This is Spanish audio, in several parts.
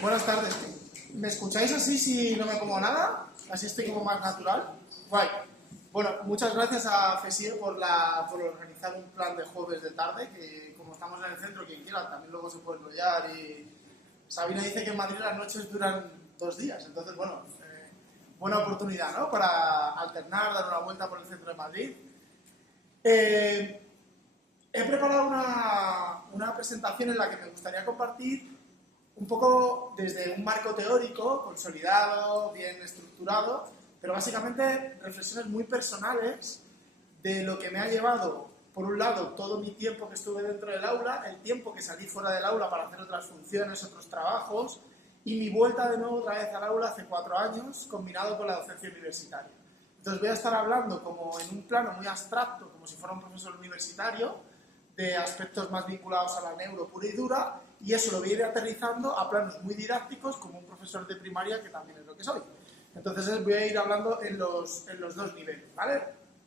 Buenas tardes. ¿Me escucháis así si no me pongo nada? Así estoy como más natural. Guay. Bueno, muchas gracias a FESIE por organizar un plan de jueves de tarde, que como estamos en el centro, quien quiera, también luego se puede enrollar. Y Sabina dice que en Madrid las noches duran 2 días, entonces bueno, buena oportunidad, ¿no? Para alternar, dar una vuelta por el centro de Madrid. He preparado una presentación en la que me gustaría compartir un poco desde un marco teórico, consolidado, bien estructurado, pero básicamente reflexiones muy personales de lo que me ha llevado, por un lado, todo mi tiempo que estuve dentro del aula, el tiempo que salí fuera del aula para hacer otras funciones, otros trabajos, y mi vuelta de nuevo otra vez al aula hace 4 años, combinado con la docencia universitaria. Entonces voy a estar hablando como en un plano muy abstracto, como si fuera un profesor universitario, de aspectos más vinculados a la neuro pura y dura, y eso lo voy a ir aterrizando a planos muy didácticos como un profesor de primaria, que también es lo que soy. Entonces voy a ir hablando en los 2 niveles, ¿vale?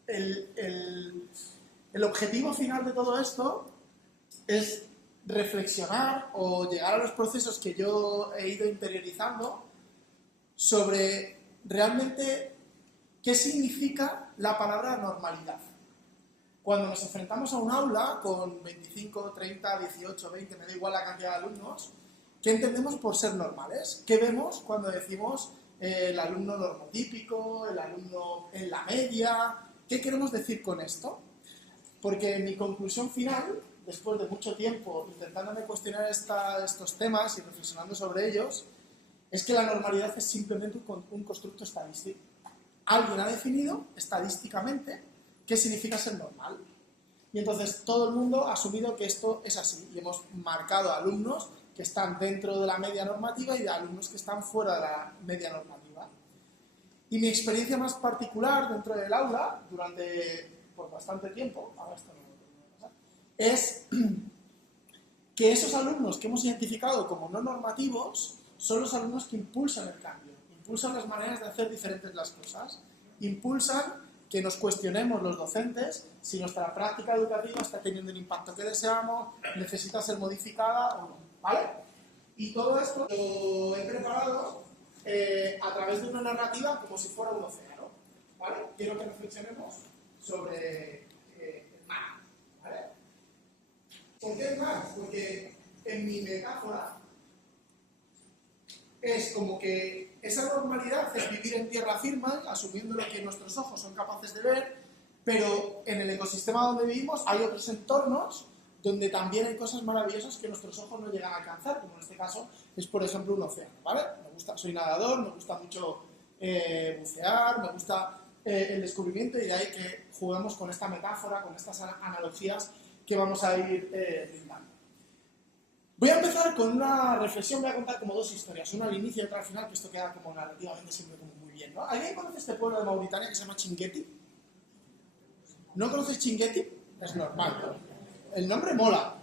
El objetivo final de todo esto es reflexionar o llegar a los procesos que yo he ido interiorizando sobre realmente qué significa la palabra normalidad. Cuando nos enfrentamos a un aula con 25, 30, 18, 20, me da igual la cantidad de alumnos, ¿qué entendemos por ser normales? ¿Qué vemos cuando decimos el alumno normotípico, el alumno en la media? ¿Qué queremos decir con esto? Porque mi conclusión final, después de mucho tiempo intentándome cuestionar estos temas y reflexionando sobre ellos, es que la normalidad es simplemente un constructo estadístico. Alguien ha definido estadísticamente qué significa ser normal. Y entonces todo el mundo ha asumido que esto es así. Y hemos marcado alumnos que están dentro de la media normativa y de alumnos que están fuera de la media normativa. Y mi experiencia más particular dentro del aula, por bastante tiempo, es que esos alumnos que hemos identificado como no normativos son los alumnos que impulsan el cambio, impulsan las maneras de hacer diferentes las cosas, impulsan que nos cuestionemos los docentes si nuestra práctica educativa está teniendo el impacto que deseamos, necesita ser modificada o no, ¿vale? Y todo esto lo he preparado a través de una narrativa como si fuera un océano, ¿vale? Quiero que reflexionemos sobre el mar, ¿vale? ¿Por qué el mar? Porque en mi metáfora es como que esa normalidad es vivir en tierra firme, asumiendo lo que nuestros ojos son capaces de ver, pero en el ecosistema donde vivimos hay otros entornos donde también hay cosas maravillosas que nuestros ojos no llegan a alcanzar, como en este caso es, por ejemplo, un océano, ¿vale? Soy nadador, me gusta mucho bucear, me gusta el descubrimiento, y de ahí que juguemos con esta metáfora, con estas analogías que vamos a ir brindando. Voy a empezar con una reflexión, voy a contar como 2 historias, una al inicio y otra al final, que esto queda como narrativamente siempre como muy bien, ¿no? ¿Alguien conoce este pueblo de Mauritania que se llama Chinguetti? ¿No conoces Chinguetti? Es normal, ¿no? El nombre mola.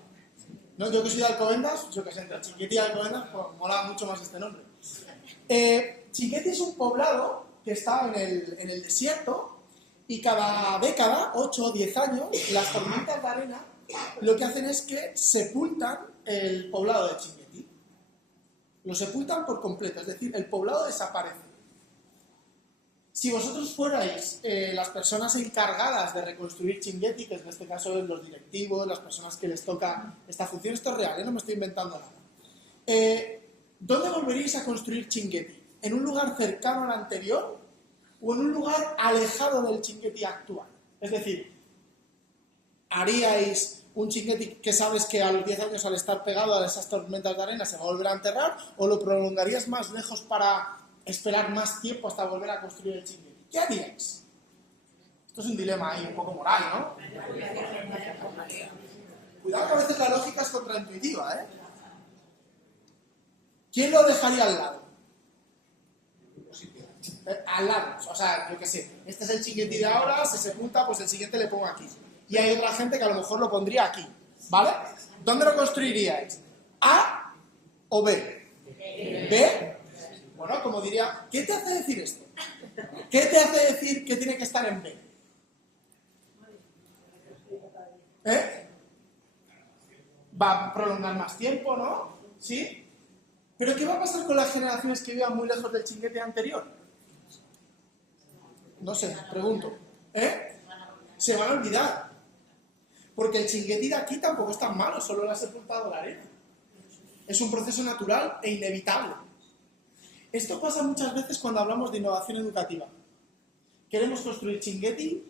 ¿No? Yo que soy de Alcobendas, yo que sé, entre Chinguetti y Alcobendas, pues mola mucho más este nombre. Chinguetti es un poblado que está en el desierto, y cada década, 8 o 10 años, las tormentas de arena lo que hacen es que sepultan el poblado de Chinguetti. Lo sepultan por completo, es decir, el poblado desaparece. Si vosotros fuerais las personas encargadas de reconstruir Chinguetti, que en este caso son los directivos, las personas que les toca esta función, esto es real, no me estoy inventando nada. ¿Dónde volveríais a construir Chinguetti? ¿En un lugar cercano al anterior o en un lugar alejado del Chinguetti actual? Es decir, ¿haríais un Chinguetti que sabes que a los 10 años, al estar pegado a esas tormentas de arena, se va a volver a enterrar, o lo prolongarías más lejos para esperar más tiempo hasta volver a construir el Chinguetti? ¿Qué haríais? Esto es un dilema ahí un poco moral, ¿no? Cuidado que a veces la lógica es contraintuitiva, ¿eh? ¿Quién lo dejaría al lado? Al lado, o sea, yo qué sé, este es el Chinguetti de ahora, se sepulta, pues el siguiente le pongo aquí. Y hay otra gente que a lo mejor lo pondría aquí, ¿vale? ¿Dónde lo construiríais? ¿A o B? ¿B? Bueno, como diría, ¿qué te hace decir esto? ¿Qué te hace decir que tiene que estar en B? Va a prolongar más tiempo, ¿no? ¿Sí? ¿Pero qué va a pasar con las generaciones que vivan muy lejos del chinguete anterior? No sé, pregunto. Se van a olvidar. Porque el chinguete de aquí tampoco es tan malo, solo le ha sepultado la arena. Es un proceso natural e inevitable. Esto pasa muchas veces cuando hablamos de innovación educativa. Queremos construir chinguetti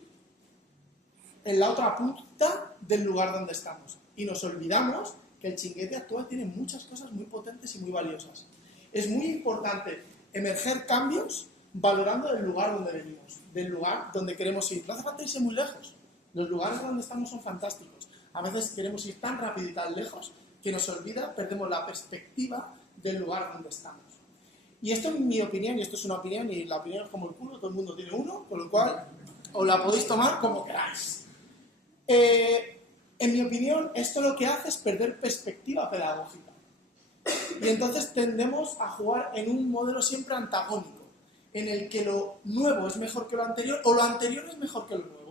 en la otra punta del lugar donde estamos. Y nos olvidamos que el chinguetti actual tiene muchas cosas muy potentes y muy valiosas. Es muy importante emerger cambios valorando el lugar donde venimos, del lugar donde queremos ir. No hace falta irse muy lejos. Los lugares donde estamos son fantásticos. A veces queremos ir tan rápido y tan lejos que nos olvida, perdemos la perspectiva del lugar donde estamos. Y esto es mi opinión, y esto es una opinión, y la opinión es como el culo, todo el mundo tiene uno, con lo cual os la podéis tomar como queráis. En mi opinión, esto lo que hace es perder perspectiva pedagógica. Y entonces tendemos a jugar en un modelo siempre antagónico, en el que lo nuevo es mejor que lo anterior, o lo anterior es mejor que lo nuevo.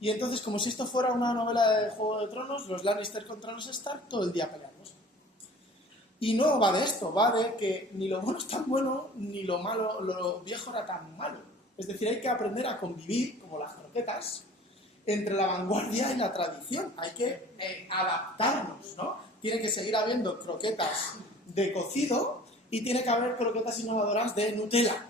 Y entonces, como si esto fuera una novela de Juego de Tronos, los Lannister contra los Stark, todo el día peleamos. Y no va de esto, va de que ni lo bueno es tan bueno, ni lo malo, lo viejo era tan malo. Es decir, hay que aprender a convivir, como las croquetas, entre la vanguardia y la tradición. Hay que adaptarnos, ¿no? Tiene que seguir habiendo croquetas de cocido y tiene que haber croquetas innovadoras de Nutella.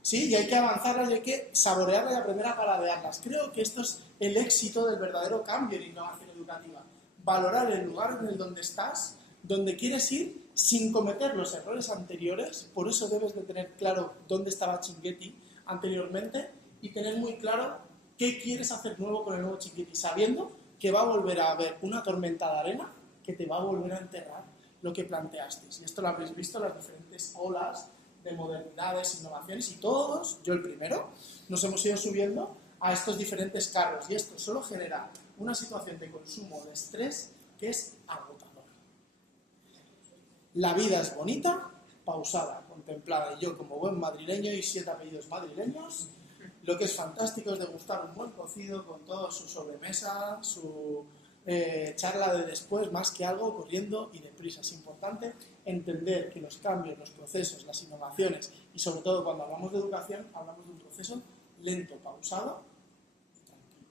¿Sí? Y hay que avanzarlas y hay que saborearlas y aprender a paladearlas. Creo que esto es el éxito del verdadero cambio en innovación educativa. Valorar el lugar en el donde estás, donde quieres ir, sin cometer los errores anteriores. Por eso debes de tener claro dónde estaba Chinguetti anteriormente y tener muy claro qué quieres hacer nuevo con el nuevo Chinguetti, sabiendo que va a volver a haber una tormenta de arena que te va a volver a enterrar lo que planteaste. Y esto lo habréis visto en las diferentes olas de modernidades, innovaciones, y todos, yo el primero, nos hemos ido subiendo a estos diferentes carros. Y esto solo genera una situación de consumo, de estrés, que es agotador. La vida es bonita, pausada, contemplada. Y yo, como buen madrileño y 7 apellidos madrileños, lo que es fantástico es degustar un buen cocido con toda su sobremesa, su charla de después, más que algo corriendo y deprisa. Es importante entender que los cambios, los procesos, las innovaciones y sobre todo cuando hablamos de educación, hablamos de un proceso lento, pausado y tranquilo.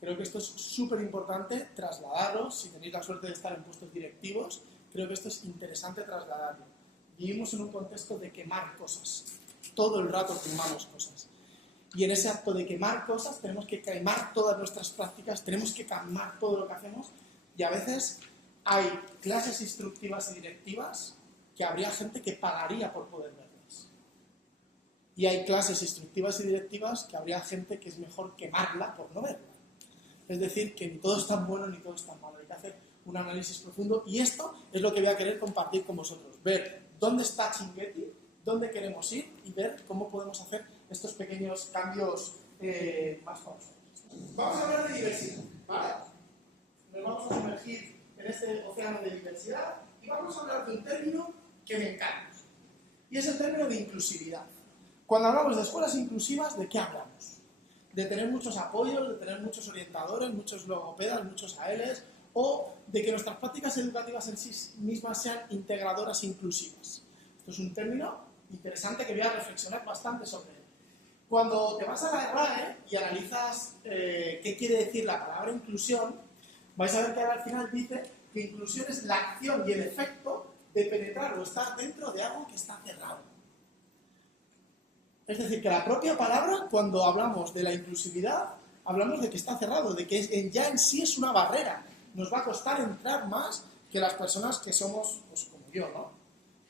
Creo que esto es súper importante trasladaros, si tenéis la suerte de estar en puestos directivos, creo que esto es interesante trasladarlo. Vivimos en un contexto de quemar cosas, todo el rato quemamos cosas. Y en ese acto de quemar cosas tenemos que quemar todas nuestras prácticas, tenemos que quemar todo lo que hacemos y a veces hay clases instructivas y directivas que habría gente que pagaría por poder verlas. Y hay clases instructivas y directivas que habría gente que es mejor quemarla por no verla. Es decir, que ni todo es tan bueno ni todo es tan malo. Hay que hacer un análisis profundo y esto es lo que voy a querer compartir con vosotros. Ver dónde está Chinguetti, dónde queremos ir y ver cómo podemos hacer estos pequeños cambios más pausados. Vamos a hablar de diversidad, ¿vale? Nos vamos a sumergir en este océano de diversidad y vamos a hablar de un término que me encanta. Y es el término de inclusividad. Cuando hablamos de escuelas inclusivas, ¿de qué hablamos? De tener muchos apoyos, de tener muchos orientadores, muchos logopedas, muchos ALs, o de que nuestras prácticas educativas en sí mismas sean integradoras e inclusivas. Esto es un término interesante que voy a reflexionar bastante sobre él. Cuando te vas a la RAE y analizas qué quiere decir la palabra inclusión, vais a ver que al final dice que inclusión es la acción y el efecto de penetrar o estar dentro de algo que está cerrado. Es decir, que la propia palabra, cuando hablamos de la inclusividad, hablamos de que está cerrado, de que ya en sí es una barrera. Nos va a costar entrar más que las personas que somos, pues como yo, ¿no?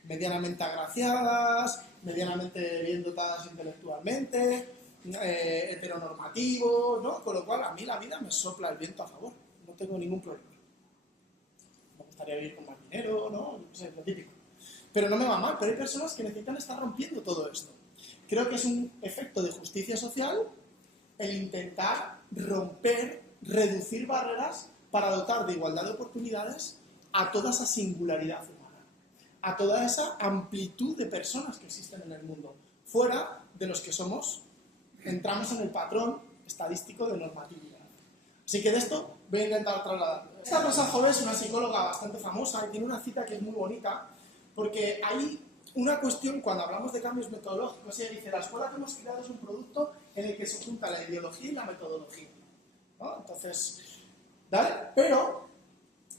Medianamente agraciadas, medianamente bien dotadas intelectualmente, heteronormativos, ¿no? Con lo cual a mí la vida me sopla el viento a favor, no tengo ningún problema. Me gustaría vivir con más dinero, ¿no? No sé, lo típico. Pero no me va mal, pero hay personas que necesitan estar rompiendo todo esto. Creo que es un efecto de justicia social el intentar romper, reducir barreras para dotar de igualdad de oportunidades a toda esa singularidad humana, a toda esa amplitud de personas que existen en el mundo, fuera de los que somos, entramos en el patrón estadístico de normatividad. Así que de esto voy a intentar trasladar. Esta Rosa Jové es una psicóloga bastante famosa y tiene una cita que es muy bonita, Porque hay una cuestión, cuando hablamos de cambios metodológicos, se dice, la escuela que hemos creado es un producto en el que se junta la ideología y la metodología, ¿no? Entonces, ¿vale? Pero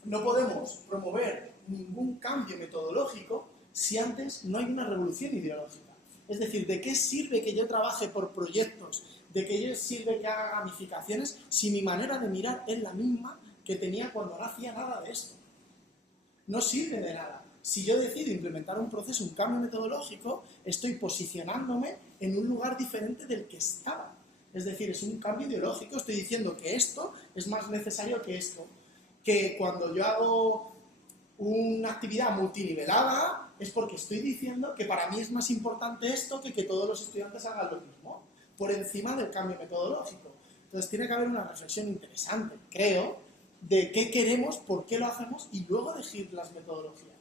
no podemos promover ningún cambio metodológico si antes no hay una revolución ideológica. Es decir, ¿de qué sirve que yo trabaje por proyectos? ¿De qué sirve que haga gamificaciones si mi manera de mirar es la misma que tenía cuando no hacía nada de esto? No sirve de nada. Si yo decido implementar un proceso, un cambio metodológico, estoy posicionándome en un lugar diferente del que estaba. Es decir, es un cambio ideológico. Estoy diciendo que esto es más necesario que esto. Que cuando yo hago una actividad multinivelada es porque estoy diciendo que para mí es más importante esto que todos los estudiantes hagan lo mismo, por encima del cambio metodológico. Entonces tiene que haber una reflexión interesante, creo, de qué queremos, por qué lo hacemos y luego elegir las metodologías.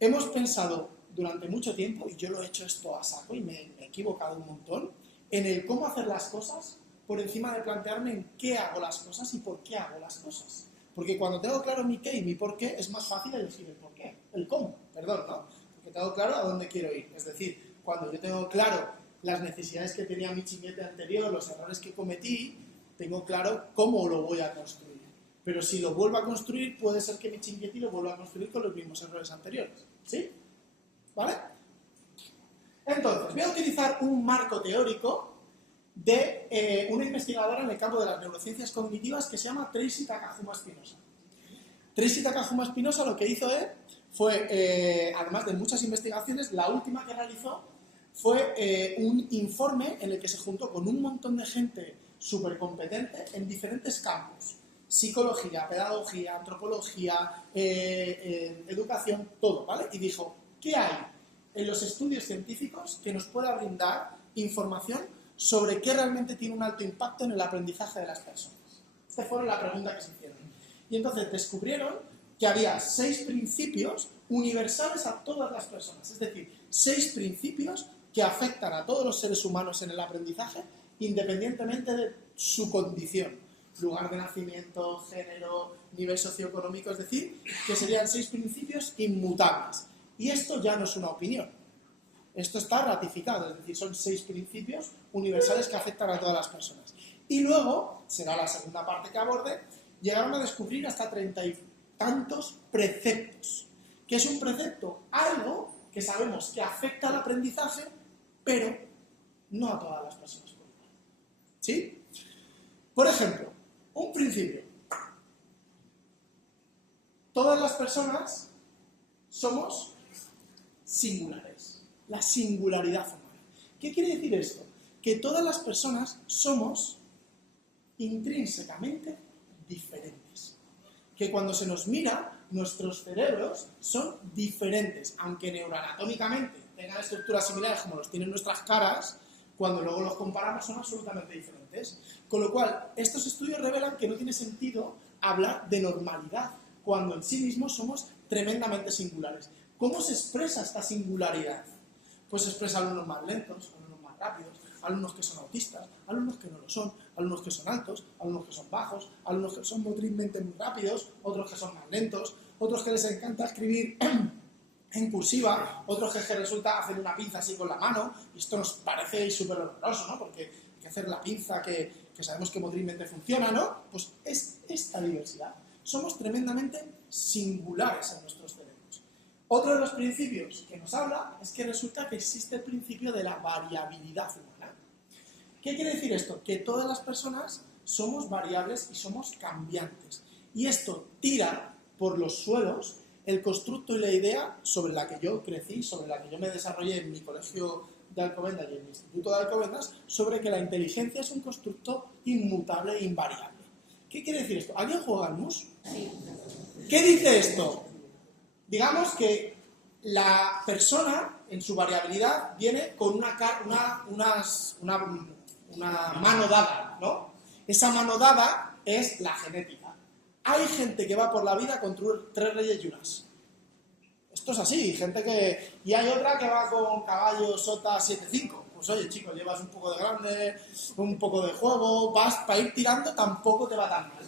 Hemos pensado durante mucho tiempo, y yo lo he hecho esto a saco y me he equivocado un montón, en el cómo hacer las cosas por encima de plantearme en qué hago las cosas y por qué hago las cosas. Porque cuando tengo claro mi qué y mi por qué, es más fácil elegir el por qué, el cómo, perdón, ¿no? Porque tengo claro a dónde quiero ir. Es decir, cuando yo tengo claro las necesidades que tenía mi chinguete anterior, los errores que cometí, tengo claro cómo lo voy a construir. Pero si lo vuelvo a construir, puede ser que mi chinguete lo vuelva a construir con los mismos errores anteriores. ¿Sí? ¿Vale? Entonces, voy a utilizar un marco teórico de una investigadora en el campo de las neurociencias cognitivas que se llama Tracy Takahuma Spinoza. Tracy Takahuma Spinoza lo que hizo fue, además de muchas investigaciones, la última que realizó fue un informe en el que se juntó con un montón de gente súper competente en diferentes campos. Psicología, pedagogía, antropología, educación, todo, ¿vale? Y dijo, ¿qué hay en los estudios científicos que nos pueda brindar información sobre qué realmente tiene un alto impacto en el aprendizaje de las personas? Esta fue la pregunta que se hicieron. Y entonces descubrieron que había 6 principios universales a todas las personas. Es decir, 6 principios que afectan a todos los seres humanos en el aprendizaje independientemente de su condición. Lugar de nacimiento, género, nivel socioeconómico, es decir, que serían 6 principios inmutables. Y esto ya no es una opinión. Esto está ratificado, es decir, son 6 principios universales que afectan a todas las personas. Y luego, será la segunda parte que aborde, llegaron a descubrir hasta 30 y tantos preceptos. ¿Qué es un precepto? Algo que sabemos que afecta al aprendizaje, pero no a todas las personas. ¿Sí? Por ejemplo, un principio. Todas las personas somos singulares. La singularidad humana. ¿Qué quiere decir esto? Que todas las personas somos intrínsecamente diferentes. Que cuando se nos mira, nuestros cerebros son diferentes. Aunque neuroanatómicamente tengan estructuras similares como los tienen nuestras caras, cuando luego los comparamos son absolutamente diferentes. Con lo cual, estos estudios revelan que no tiene sentido hablar de normalidad, cuando en sí mismos somos tremendamente singulares. ¿Cómo se expresa esta singularidad? Pues se expresa alumnos más lentos, alumnos más rápidos, alumnos que son autistas, alumnos que no lo son, alumnos que son altos, alumnos que son bajos, alumnos que son motrizmente muy rápidos, otros que son más lentos, otros que les encanta escribir en cursiva, otros que resulta hacer una pinza así con la mano, y esto nos parece súper horroroso, ¿no? Porque hay que hacer la pinza que sabemos que motrizmente funciona, ¿no? Pues es esta diversidad. Somos tremendamente singulares en nuestros cerebros. Otro de los principios que nos habla es que resulta que existe el principio de la variabilidad humana. ¿Qué quiere decir esto? Que todas las personas somos variables y somos cambiantes. Y esto tira por los suelos el constructo y la idea sobre la que yo crecí, sobre la que yo me desarrollé en mi colegio de Alcobendas y en mi instituto de Alcobendas, sobre que la inteligencia es un constructo inmutable e invariable. ¿Qué quiere decir esto? ¿Alguien juega al mus? Sí. ¿Qué dice esto? Digamos que la persona, en su variabilidad, viene con una mano dada, ¿no? Esa mano dada es la genética. Hay gente que va por la vida con 3 reyes y unas. Esto es así, y hay otra que va con caballo sota 7-5. Pues oye, chicos, llevas un poco de grande, un poco de juego, vas para ir tirando, tampoco te va tan mal.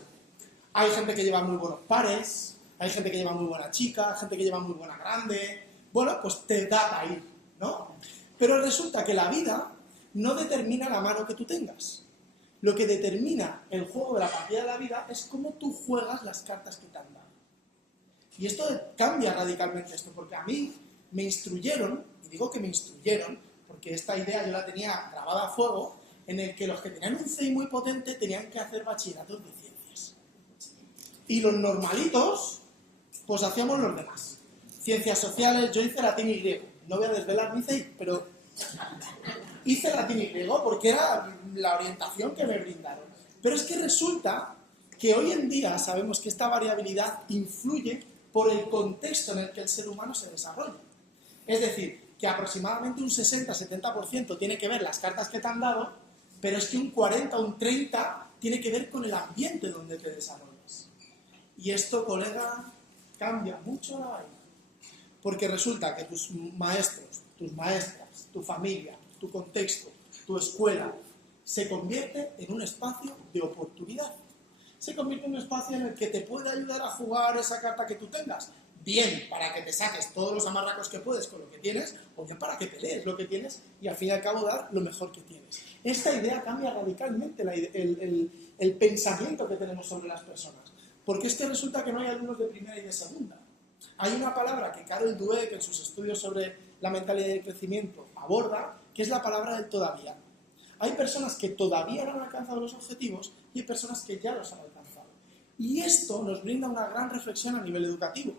Hay gente que lleva muy buenos pares, hay gente que lleva muy buena chica, gente que lleva muy buena grande, bueno, pues te da para ir, ¿no? Pero resulta que la vida no determina la mano que tú tengas. Lo que determina el juego de la partida de la vida es cómo tú juegas las cartas que te han dado. Y esto cambia radicalmente esto, porque a mí me instruyeron, y digo que me instruyeron, porque esta idea yo la tenía grabada a fuego, en el que los que tenían un CI muy potente tenían que hacer bachilleratos de ciencias. Y los normalitos, pues hacíamos los demás. Ciencias sociales, yo hice latín y griego. No voy a desvelar mi CI, pero hice latín y griego porque era la orientación que me brindaron. Pero es que resulta que hoy en día sabemos que esta variabilidad influye por el contexto en el que el ser humano se desarrolla. Es decir, que aproximadamente un 60-70% tiene que ver las cartas que te han dado, pero es que un 40 o un 30 tiene que ver con el ambiente donde te desarrollas. Y esto, colega, cambia mucho la vaina. Porque resulta que tus maestros, tus maestras, tu familia, tu contexto, tu escuela, se convierte en un espacio de oportunidad. Se convierte en un espacio en el que te puede ayudar a jugar esa carta que tú tengas. Bien para que te saques todos los amarracos que puedes con lo que tienes, o bien para que pelees lo que tienes y al fin y al cabo dar lo mejor que tienes. Esta idea cambia radicalmente el pensamiento que tenemos sobre las personas. Porque es que resulta que no hay alumnos de primera y de segunda. Hay una palabra que Carol Dweck en sus estudios sobre la mentalidad y el crecimiento aborda, que es la palabra del todavía. Hay personas que todavía no han alcanzado los objetivos y hay personas que ya los han alcanzado. Y esto nos brinda una gran reflexión a nivel educativo.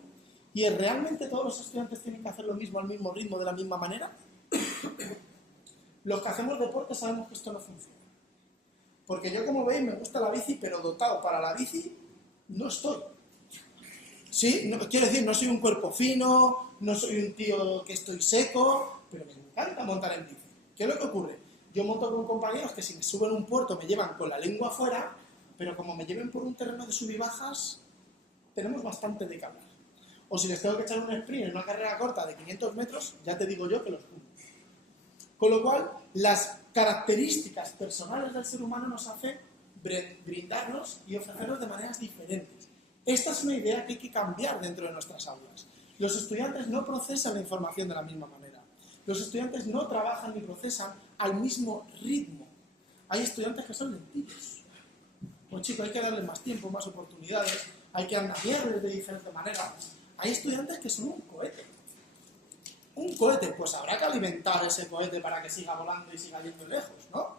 ¿Y es realmente todos los estudiantes tienen que hacer lo mismo al mismo ritmo, de la misma manera? Los que hacemos deporte sabemos que esto no funciona. Porque yo, como veis, me gusta la bici, pero dotado para la bici no estoy. Sí, no, quiero decir, no soy un cuerpo fino, no soy un tío que estoy seco, pero me encanta montar en bici. ¿Qué es lo que ocurre? Yo monto con compañeros que si me suben a un puerto me llevan con la lengua afuera, pero como me lleven por un terreno de sub y bajas, tenemos bastante de qué hablar. O si les tengo que echar un sprint en una carrera corta de 500 metros, ya te digo yo que los cumplo. Con lo cual, las características personales del ser humano nos hacen brindarnos y ofrecernos de maneras diferentes. Esta es una idea que hay que cambiar dentro de nuestras aulas. Los estudiantes no procesan la información de la misma manera. Los estudiantes no trabajan ni procesan al mismo ritmo. Hay estudiantes que son lentillos. Pues chicos, hay que darles más tiempo, más oportunidades, hay que andarles de diferente manera. Hay estudiantes que son un cohete. Un cohete, pues habrá que alimentar ese cohete para que siga volando y siga yendo lejos, ¿no?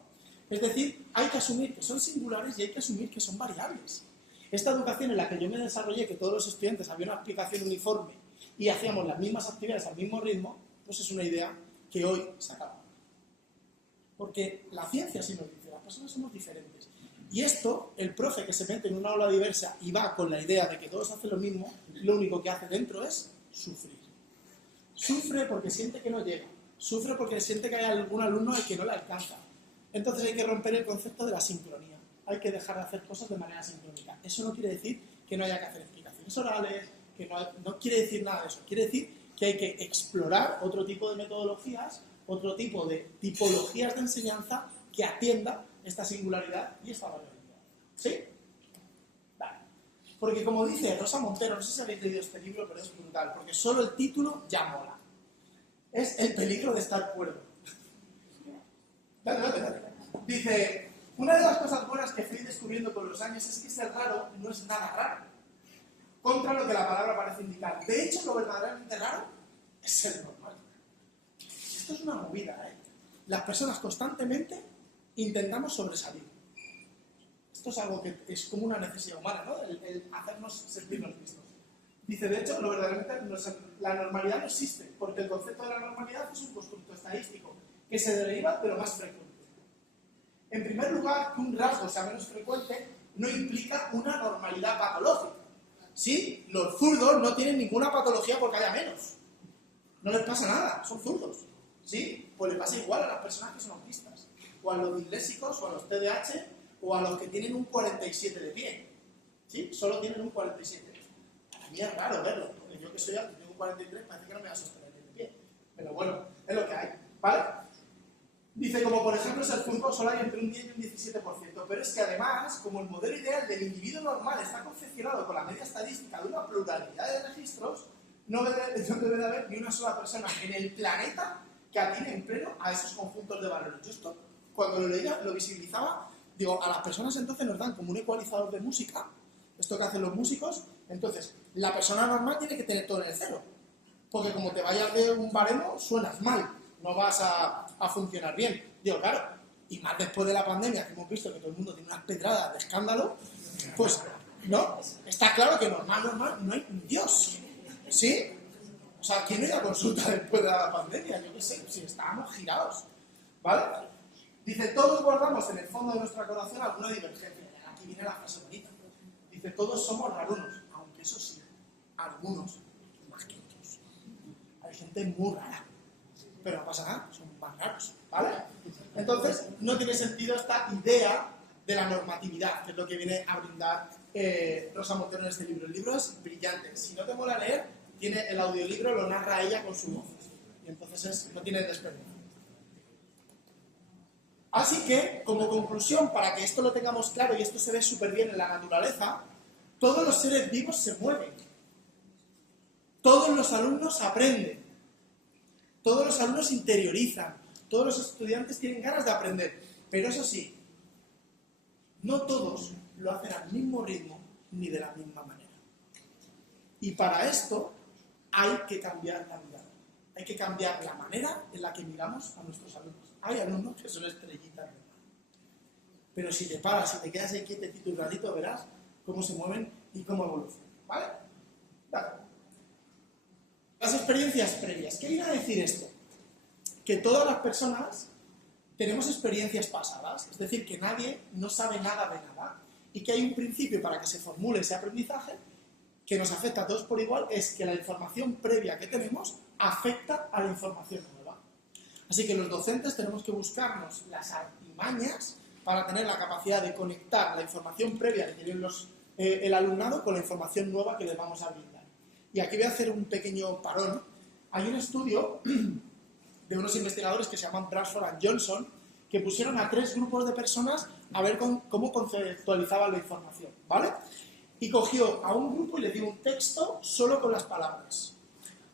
Es decir, hay que asumir que son singulares y hay que asumir que son variables. Esta educación en la que yo me desarrollé, que todos los estudiantes había una aplicación uniforme y hacíamos las mismas actividades al mismo ritmo, pues es una idea que hoy se acaba. Porque la ciencia sí nos dice, las personas somos diferentes. Y esto, el profe que se mete en una aula diversa y va con la idea de que todos hacen lo mismo, lo único que hace dentro es sufrir. Sufre porque siente que no llega. Sufre porque siente que hay algún alumno al que no le alcanza. Entonces hay que romper el concepto de la sincronía. Hay que dejar de hacer cosas de manera sincrónica. Eso no quiere decir que no haya que hacer explicaciones orales, que no quiere decir nada de eso. Quiere decir que hay que explorar otro tipo de metodologías, otro tipo de tipologías de enseñanza que atienda esta singularidad y esta variabilidad. ¿Sí? Vale. Porque como dice Rosa Montero, no sé si habéis leído este libro, pero es brutal, porque solo el título ya mola. Es El peligro de estar cuerdo. Dale. Dice, una de las cosas buenas que fui descubriendo con los años es que ser raro no es nada raro. Contra lo que la palabra parece indicar. De hecho, lo verdaderamente raro es ser normal. Esto es una movida, ¿eh? Las personas constantemente intentamos sobresalir. Esto es algo que es como una necesidad humana, ¿no? El hacernos sentirnos vistos. Dice, de hecho, lo verdaderamente, la normalidad no existe, porque el concepto de la normalidad es un constructo estadístico que se deriva de lo más frecuente. En primer lugar, que un rasgo sea menos frecuente no implica una normalidad patológica. Sí, los zurdos no tienen ninguna patología porque haya menos. No les pasa nada, son zurdos. ¿Sí? Pues le pasa igual a las personas que son autistas, o a los disléxicos, o a los TDAH, o a los que tienen un 47 de pie. ¿Sí? Solo tienen un 47. A mí es raro verlo, porque yo que soy alto, tengo un 43, parece que no me va a sostener de pie. Pero bueno, es lo que hay, ¿vale? Dice, como por ejemplo es el zurdo, solo hay entre un 10 y un 17%, pero es que además, como el modelo ideal del individuo normal está confeccionado con la media estadística de una pluralidad de registros, no debe de haber ni una sola persona en el planeta que atine en pleno a esos conjuntos de valores. Yo esto, cuando lo leía, lo visibilizaba, digo, a las personas entonces nos dan como un ecualizador de música, esto que hacen los músicos, entonces la persona normal tiene que tener todo en el cero, porque como te vayas de un baremo, suenas mal, no vas a funcionar bien. Digo, claro, y más después de la pandemia, que hemos visto que todo el mundo tiene unas pedradas de escándalo, pues, ¿no? Está claro que normal, no hay un Dios, ¿sí? O sea, ¿quién era consulta después de la pandemia? Yo qué sé, si estábamos girados, ¿vale? Dice, todos guardamos en el fondo de nuestro corazón alguna divergencia. Aquí viene la frase bonita. Dice, todos somos rarunos, aunque eso sí, algunos más que otros. Hay gente muy rara, pero no pasa nada, son más raros, ¿vale? Entonces, no tiene sentido esta idea de la normatividad, que es lo que viene a brindar Rosa Montero en este libro. El libro es brillante. Si no te mola leer, tiene el audiolibro, lo narra ella con su voz. Y entonces no tiene desperdicio. Así que, como conclusión, para que esto lo tengamos claro, y esto se ve súper bien en la naturaleza, todos los seres vivos se mueven. Todos los alumnos aprenden. Todos los alumnos interiorizan. Todos los estudiantes tienen ganas de aprender. Pero eso sí, no todos lo hacen al mismo ritmo ni de la misma manera. Y para esto hay que cambiar la mirada. Hay que cambiar la manera en la que miramos a nuestros alumnos. Hay alumnos que son estrellitas de mar. Pero si te paras y te quedas ahí quietecito un ratito, verás cómo se mueven y cómo evolucionan. ¿Vale? Vale. Las experiencias previas. ¿Qué viene a decir esto? Que todas las personas tenemos experiencias pasadas, es decir, que nadie no sabe nada de nada y que hay un principio para que se formule ese aprendizaje que nos afecta a todos por igual, es que la información previa que tenemos afecta a la información nueva. Así que los docentes tenemos que buscarnos las artimañas para tener la capacidad de conectar la información previa que tienen el alumnado con la información nueva que les vamos a brindar. Y aquí voy a hacer un pequeño parón. Hay un estudio de unos investigadores que se llaman Bradsford y Johnson, que pusieron a 3 grupos de personas a ver cómo conceptualizaban la información, ¿vale? Y cogió a un grupo y le dio un texto solo con las palabras.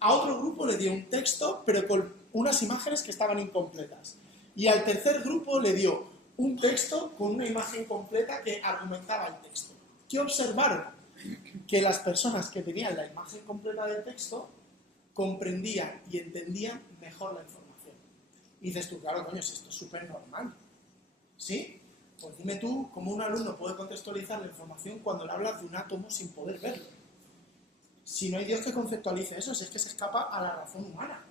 A otro grupo le dio un texto, pero con unas imágenes que estaban incompletas. Y al tercer grupo le dio un texto con una imagen completa que argumentaba el texto. ¿Qué observaron? Que las personas que tenían la imagen completa del texto comprendían y entendían mejor la información. Y dices tú, claro, coño, esto es súper normal. ¿Sí? Pues dime tú cómo un alumno puede contextualizar la información cuando le hablas de un átomo sin poder verlo. Si no hay Dios que conceptualice eso, si es que se escapa a la razón humana,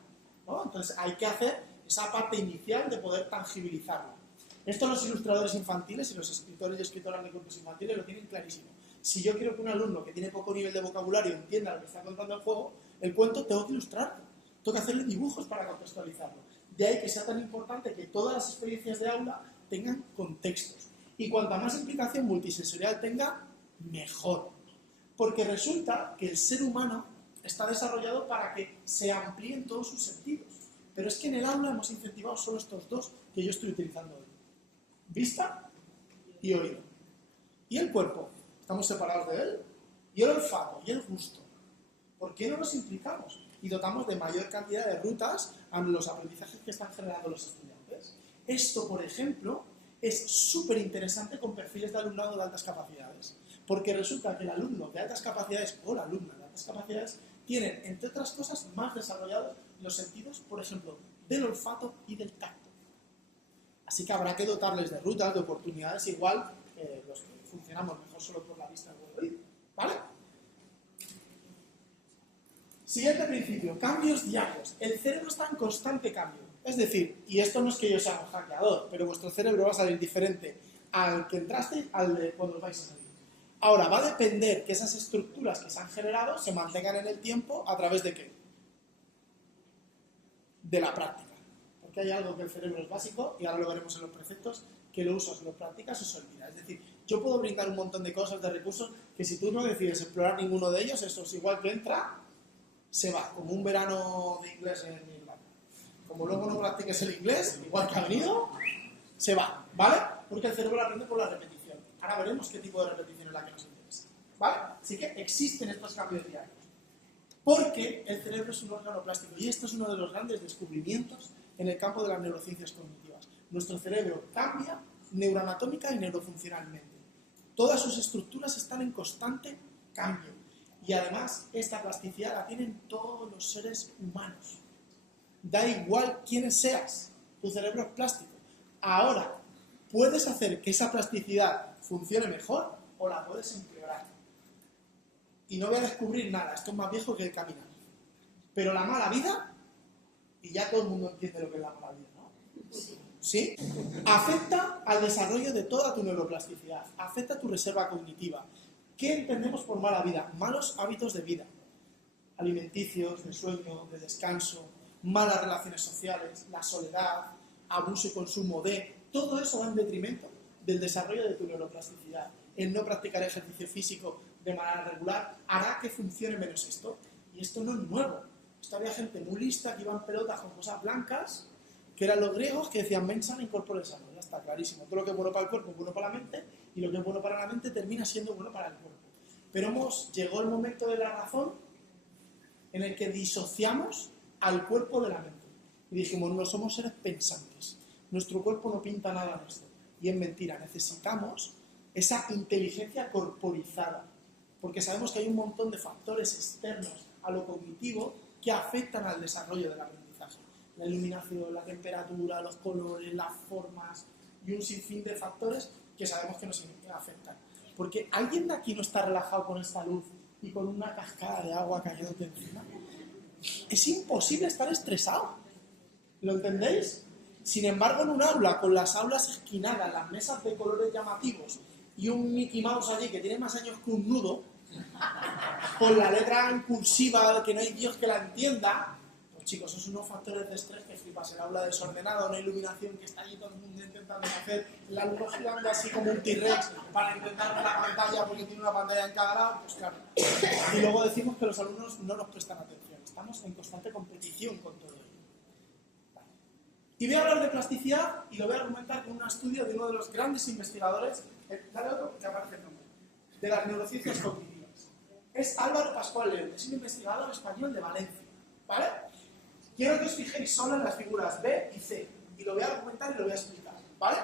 ¿no? Entonces hay que hacer esa parte inicial de poder tangibilizarlo. Esto los ilustradores infantiles y los escritores y escritoras de cuentos infantiles lo tienen clarísimo. Si yo quiero que un alumno que tiene poco nivel de vocabulario entienda lo que está contando el cuento, tengo que ilustrarlo. Tengo que hacerle dibujos para contextualizarlo. De ahí que sea tan importante que todas las experiencias de aula tengan contextos. Y cuanta más implicación multisensorial tenga, mejor. Porque resulta que el ser humano está desarrollado para que se amplíen todos sus sentidos. Pero es que en el aula hemos incentivado solo estos 2 que yo estoy utilizando hoy. Vista y oído. ¿Y el cuerpo? ¿Estamos separados de él? ¿Y el olfato? ¿Y el gusto? ¿Por qué no nos implicamos? Y dotamos de mayor cantidad de rutas a los aprendizajes que están generando los estudiantes. Esto, por ejemplo, es súper interesante con perfiles de alumnado de altas capacidades. Porque resulta que el alumno de altas capacidades o la alumna de altas capacidades tienen, entre otras cosas, más desarrollados los sentidos, por ejemplo, del olfato y del tacto. Así que habrá que dotarles de rutas, de oportunidades, igual los que funcionamos mejor solo por la vista o el oído. ¿Vale? Siguiente principio, cambios diarios. El cerebro está en constante cambio. Es decir, y esto no es que yo sea un hackeador, pero vuestro cerebro va a salir diferente al que entrasteis al de cuando os vais a salir. Ahora, va a depender que esas estructuras que se han generado se mantengan en el tiempo a través de ¿qué? De la práctica. Porque hay algo que el cerebro es básico, y ahora lo veremos en los preceptos, que lo usas, lo practicas o se olvida. Es decir, yo puedo brindar un montón de cosas, de recursos, que si tú no decides explorar ninguno de ellos, eso es igual que entra, se va, como un verano de inglés en Irlanda. Como luego no practiques el inglés, igual que ha venido, se va, ¿vale? Porque el cerebro aprende por la repetición. Ahora veremos qué tipo de repetición es la que nos interesa, ¿vale? Así que existen estos cambios diarios. Porque el cerebro es un órgano plástico y esto es uno de los grandes descubrimientos en el campo de las neurociencias cognitivas. Nuestro cerebro cambia neuroanatómica y neurofuncionalmente. Todas sus estructuras están en constante cambio y además esta plasticidad la tienen todos los seres humanos. Da igual quién seas, tu cerebro es plástico. Ahora, puedes hacer que esa plasticidad funcione mejor o la puedes empeorar. Y no voy a descubrir nada, esto es más viejo que el caminar. Pero la mala vida, y ya todo el mundo entiende lo que es la mala vida, ¿no? ¿Sí? Afecta al desarrollo de toda tu neuroplasticidad, afecta a tu reserva cognitiva. ¿Qué entendemos por mala vida? Malos hábitos de vida, alimenticios, de sueño, de descanso, malas relaciones sociales, la soledad, abuso y consumo de... Todo eso va en detrimento del desarrollo de tu neuroplasticidad. El no practicar ejercicio físico de manera regular hará que funcione menos esto. Y esto no es nuevo. Esto había gente muy lista que iba en pelotas con cosas blancas, que eran los griegos, que decían mens sana in corpore sano. Ya está, clarísimo. Todo lo que es bueno para el cuerpo es bueno para la mente, y lo que es bueno para la mente termina siendo bueno para el cuerpo. Pero llegó el momento de la razón en el que disociamos al cuerpo de la mente. Y dijimos, no somos seres pensantes. Nuestro cuerpo no pinta nada en esto. Y es mentira, necesitamos esa inteligencia corporizada. Porque sabemos que hay un montón de factores externos a lo cognitivo que afectan al desarrollo del aprendizaje. La iluminación, la temperatura, los colores, las formas y un sinfín de factores que sabemos que nos afectan. Porque ¿alguien de aquí no está relajado con esta luz y con una cascada de agua cayéndote encima? Es imposible estar estresado. ¿Lo entendéis? Sin embargo, en un aula, con las aulas esquinadas, las mesas de colores llamativos y un Mickey Mouse allí que tiene más años que un nudo, con la letra en cursiva que no hay Dios que la entienda, pues chicos, son unos factores de estrés que flipas. El aula desordenada, una iluminación que está allí todo el mundo intentando hacer, el alumno girando así como un T-Rex para intentar ver la pantalla porque tiene una pantalla en cada lado, pues claro. Y luego decimos que los alumnos no nos prestan atención. Estamos en constante competición con todo ello. Y voy a hablar de plasticidad y lo voy a argumentar con un estudio de uno de los grandes investigadores, dale otro que aparece el nombre, de las neurociencias cognitivas. Es Álvaro Pascual León, es un investigador español de Valencia, ¿vale? Quiero que os fijéis solo en las figuras B y C, y lo voy a argumentar y lo voy a explicar, ¿vale?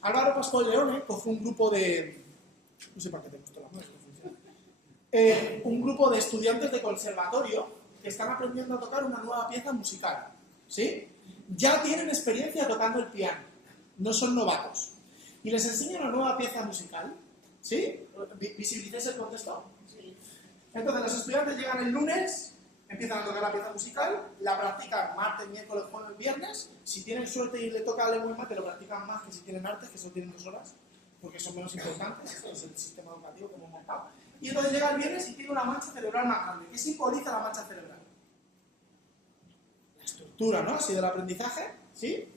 Álvaro Pascual León coge un grupo de... no sé para qué te muestro las manos, no funciona. Un grupo de estudiantes de conservatorio que están aprendiendo a tocar una nueva pieza musical, ¿sí? Ya tienen experiencia tocando el piano, no son novatos. Y les enseñan una nueva pieza musical, ¿sí? ¿Visibilizáis el contexto? Sí. Entonces los estudiantes llegan el lunes, empiezan a tocar la pieza musical, la practican martes, miércoles, jueves, viernes. Si tienen suerte y le toca lengua y mate, lo practican más que si tienen artes, que solo tienen 2 horas, porque son menos importantes, este es el sistema educativo que hemos montado. Y entonces llega el viernes y tiene una mancha cerebral más grande. ¿Qué simboliza la mancha cerebral? La estructura, ¿no? Así del aprendizaje, ¿sí?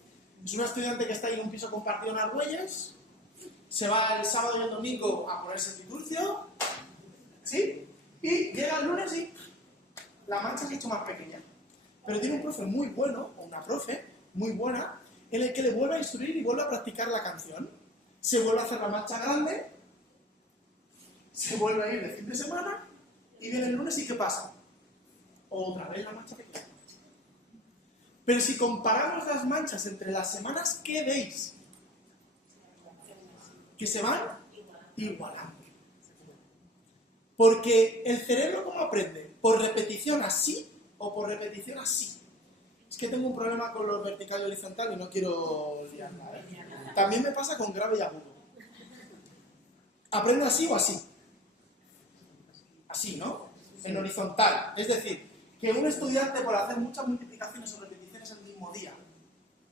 Es un estudiante que está en un piso compartido en Argüelles, se va el sábado y el domingo a ponerse el titurcio, ¿sí? Y llega el lunes y la mancha se ha hecho más pequeña. Pero tiene un profe muy bueno, o una profe muy buena, en el que le vuelve a instruir y vuelve a practicar la canción. Se vuelve a hacer la mancha grande, se vuelve a ir de fin de semana, y viene el lunes y ¿qué pasa? Otra vez la mancha pequeña. Pero si comparamos las manchas entre las semanas, ¿qué veis? Que se van igualando. Porque el cerebro, ¿cómo aprende? ¿Por repetición así o por repetición así? Es que tengo un problema con los vertical y horizontal y no quiero liarla, ¿eh? También me pasa con grave y agudo. ¿Aprende así o así? Así, ¿no? En horizontal. Es decir, que un estudiante por hacer muchas multiplicaciones o repeticiones el mismo día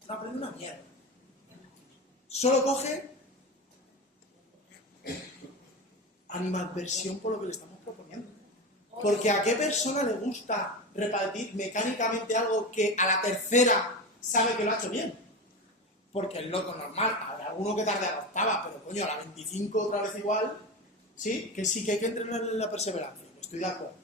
no aprende una mierda. Solo coge animadversión por lo que le estamos proponiendo. Porque ¿a qué persona le gusta repetir mecánicamente algo que a la tercera sabe que lo ha hecho bien? Porque es lo normal. Habrá alguno que tarde a la octava, pero coño, a la 25 otra vez igual, ¿sí? Que sí que hay que entrenarle en la perseverancia. Estoy de acuerdo.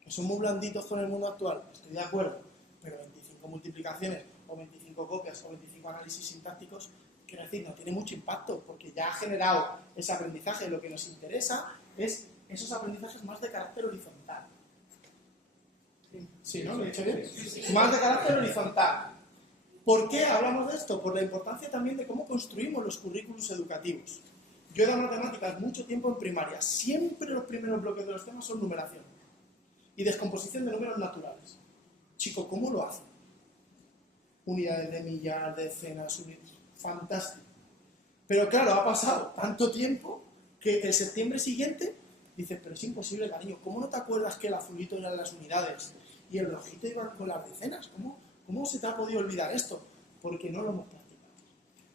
Que son muy blanditos con el mundo actual. Estoy de acuerdo. Pero 25 multiplicaciones, o 25 copias, o 25 análisis sintácticos, quiero decir, no tiene mucho impacto, porque ya ha generado ese aprendizaje. Lo que nos interesa es esos aprendizajes más de carácter horizontal. Sí, ¿no? ¿Lo he dicho bien? Más de carácter horizontal. ¿Por qué hablamos de esto? Por la importancia también de cómo construimos los currículos educativos. Yo he dado matemáticas mucho tiempo en primaria. Siempre los primeros bloques de los temas son numeración y descomposición de números naturales. Chico, ¿cómo lo hacen? Unidades de millar, decenas, unidades. Fantástico. Pero claro, ha pasado tanto tiempo que el septiembre siguiente dices, pero es imposible, cariño, ¿cómo no te acuerdas que el azulito eran las unidades y el rojito iban con las decenas? ¿Cómo se te ha podido olvidar esto? Porque no lo hemos practicado.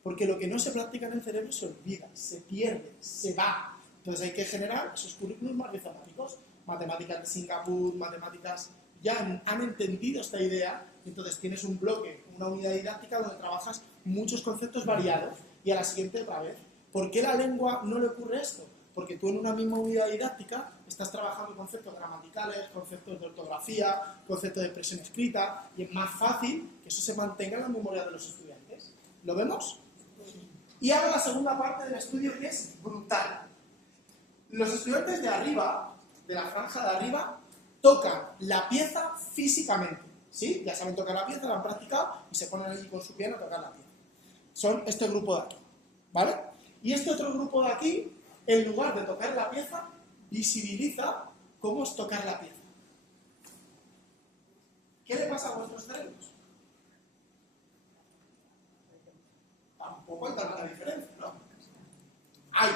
Porque lo que no se practica en el cerebro se olvida, se pierde, se va. Entonces hay que generar esos currículos más rizomáticos. Matemáticas de Singapur, matemáticas ya han entendido esta idea. Entonces tienes un bloque, una unidad didáctica donde trabajas muchos conceptos variados y a la siguiente otra vez. ¿Por qué a la lengua no le ocurre esto? Porque tú en una misma unidad didáctica estás trabajando conceptos gramaticales, conceptos de ortografía, conceptos de expresión escrita, y es más fácil que eso se mantenga en la memoria de los estudiantes. ¿Lo vemos? Y ahora la segunda parte del estudio, que es brutal. Los estudiantes de arriba, de la franja de arriba, tocan la pieza físicamente. ¿Sí? Ya saben tocar la pieza, la han practicado y se ponen allí con su piano a tocar la pieza. Son este grupo de aquí. ¿Vale? Y este otro grupo de aquí, en lugar de tocar la pieza, visibiliza cómo es tocar la pieza. ¿Qué le pasa a vuestros cerebros? Tampoco hay tanta diferencia, ¿no? Hay,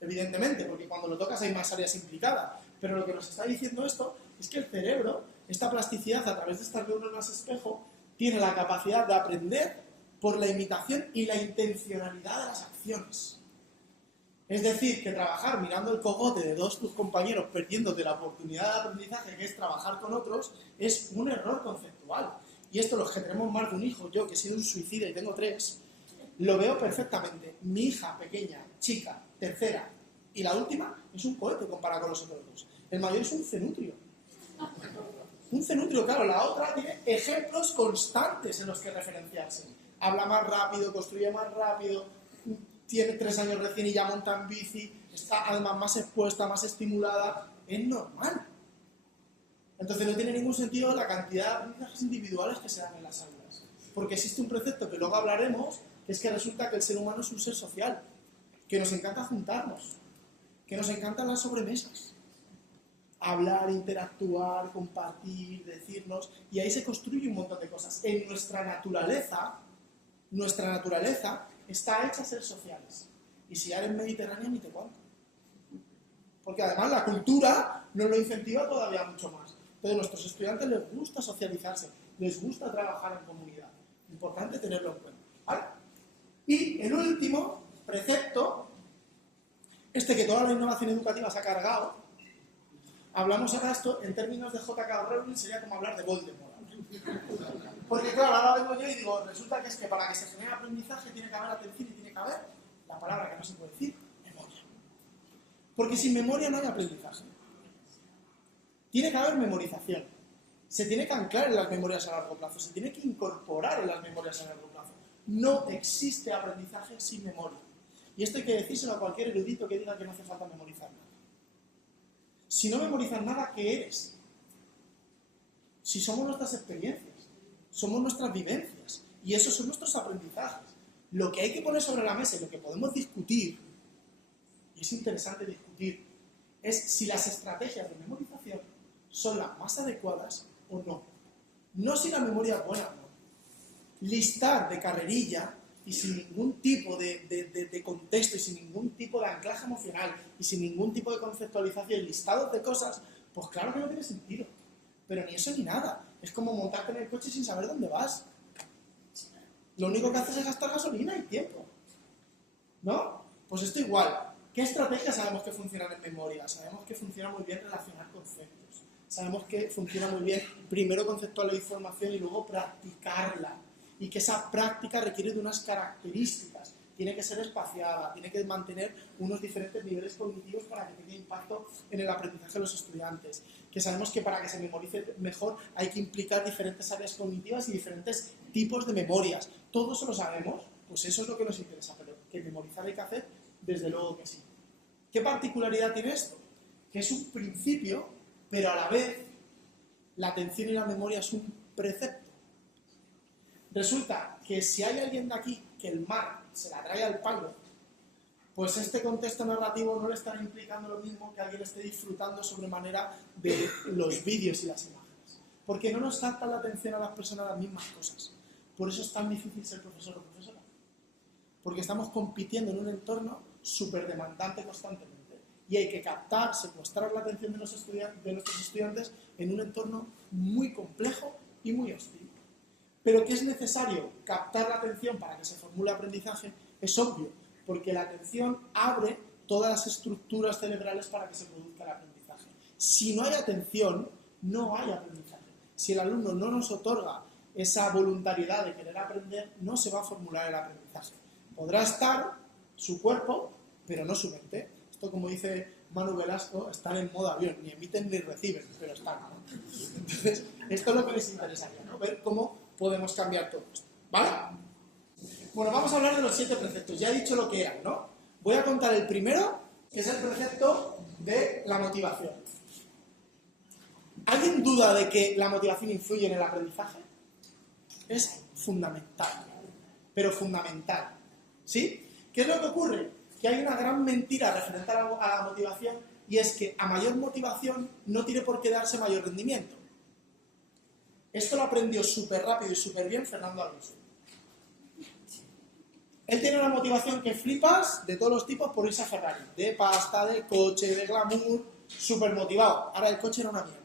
evidentemente, porque cuando lo tocas hay más áreas implicadas. Pero lo que nos está diciendo esto es que el cerebro, esta plasticidad a través de estas neuronas espejo, tiene la capacidad de aprender por la imitación y la intencionalidad de las acciones. Es decir, que trabajar mirando el cogote de dos tus compañeros perdiéndote la oportunidad de aprendizaje que es trabajar con otros es un error conceptual. Y esto los que tenemos más de un hijo, yo que he sido un suicida y tengo 3, lo veo perfectamente. Mi hija pequeña, chica, tercera y la última es un cohete comparado con los otros dos. El mayor es un cenutrio. Un cenutrio, claro, la otra tiene ejemplos constantes en los que referenciarse. Habla más rápido, construye más rápido, tiene 3 años recién y ya monta en bici, está además más expuesta, más estimulada, es normal. Entonces no tiene ningún sentido la cantidad de aprendizajes individuales que se dan en las aulas. Porque existe un precepto que luego hablaremos, que es que resulta que el ser humano es un ser social, que nos encanta juntarnos, que nos encantan las sobremesas. Hablar, interactuar, compartir, decirnos, y ahí se construye un montón de cosas. En nuestra naturaleza está hecha a ser sociales. Y si ya eres mediterránea, ni te cuento. Porque además la cultura nos lo incentiva todavía mucho más. Entonces a nuestros estudiantes les gusta socializarse, les gusta trabajar en comunidad. Importante tenerlo en cuenta. ¿Vale? Y el último precepto, este que toda la innovación educativa se ha cargado, hablamos ahora esto en términos de J.K. Rowling, sería como hablar de Voldemort. Porque claro, ahora vengo yo y digo, resulta que es que para que se genere aprendizaje tiene que haber atención y tiene que haber la palabra que no se puede decir, memoria. Porque sin memoria no hay aprendizaje. Tiene que haber memorización. Se tiene que anclar en las memorias a largo plazo, se tiene que incorporar en las memorias a largo plazo. No existe aprendizaje sin memoria. Y esto hay que decírselo a cualquier erudito que diga que no hace falta memorizar nada. Si no memorizas nada, ¿qué eres? Si somos nuestras experiencias, somos nuestras vivencias, y esos son nuestros aprendizajes. Lo que hay que poner sobre la mesa y lo que podemos discutir, y es interesante discutir, es si las estrategias de memorización son las más adecuadas o no. No si la memoria es buena o no. Listar de carrerilla y sin ningún tipo de contexto y sin ningún tipo de anclaje emocional y sin ningún tipo de conceptualización, listados de cosas, pues claro que no tiene sentido. Pero ni eso ni nada. Es como montarte en el coche sin saber dónde vas. Lo único que haces es gastar gasolina y tiempo. ¿No? Pues esto igual. ¿Qué estrategias sabemos que funcionan en memoria? Sabemos que funciona muy bien relacionar conceptos. Sabemos que funciona muy bien primero conceptualizar la información y luego practicarla. Y que esa práctica requiere de unas características. Tiene que ser espaciada, tiene que mantener unos diferentes niveles cognitivos para que tenga impacto en el aprendizaje de los estudiantes. Que sabemos que para que se memorice mejor hay que implicar diferentes áreas cognitivas y diferentes tipos de memorias. Todo eso lo sabemos, pues eso es lo que nos interesa, pero que memorizar hay que hacer, desde luego que sí. ¿Qué particularidad tiene esto? Que es un principio, pero a la vez la atención y la memoria es un precepto. Resulta que si hay alguien de aquí que el mar se la trae al palo, pues este contexto narrativo no le estará implicando lo mismo que alguien esté disfrutando sobremanera de los vídeos y las imágenes. Porque no nos capta la atención a las personas las mismas cosas. Por eso es tan difícil ser profesor o profesora. Porque estamos compitiendo en un entorno súper demandante constantemente. Y hay que captar, secuestrar la atención de nuestros estudiantes en un entorno muy complejo y muy hostil. Pero que es necesario captar la atención para que se formule aprendizaje es obvio, porque la atención abre todas las estructuras cerebrales para que se produzca el aprendizaje. Si no hay atención, no hay aprendizaje. Si el alumno no nos otorga esa voluntariedad de querer aprender, no se va a formular el aprendizaje. Podrá estar su cuerpo, pero no su mente. Esto, como dice Manu Velasco, están en modo avión, ni emiten ni reciben, pero están, ¿no? Entonces, esto es lo que les interesaría, ¿no? Ver cómo podemos cambiar todo esto, ¿vale? Bueno, vamos a hablar de los 7 preceptos. Ya he dicho lo que eran, ¿no? Voy a contar el primero, que es el precepto de la motivación. ¿Alguien duda de que la motivación influye en el aprendizaje? Es fundamental, pero fundamental, ¿sí? ¿Qué es lo que ocurre? Que hay una gran mentira referente a la motivación, y es que a mayor motivación no tiene por qué darse mayor rendimiento. Esto lo aprendió súper rápido y súper bien Fernando Alonso. Él tiene una motivación que flipas de todos los tipos por irse a Ferrari. De pasta, de coche, de glamour, súper motivado. Ahora el coche era una mierda.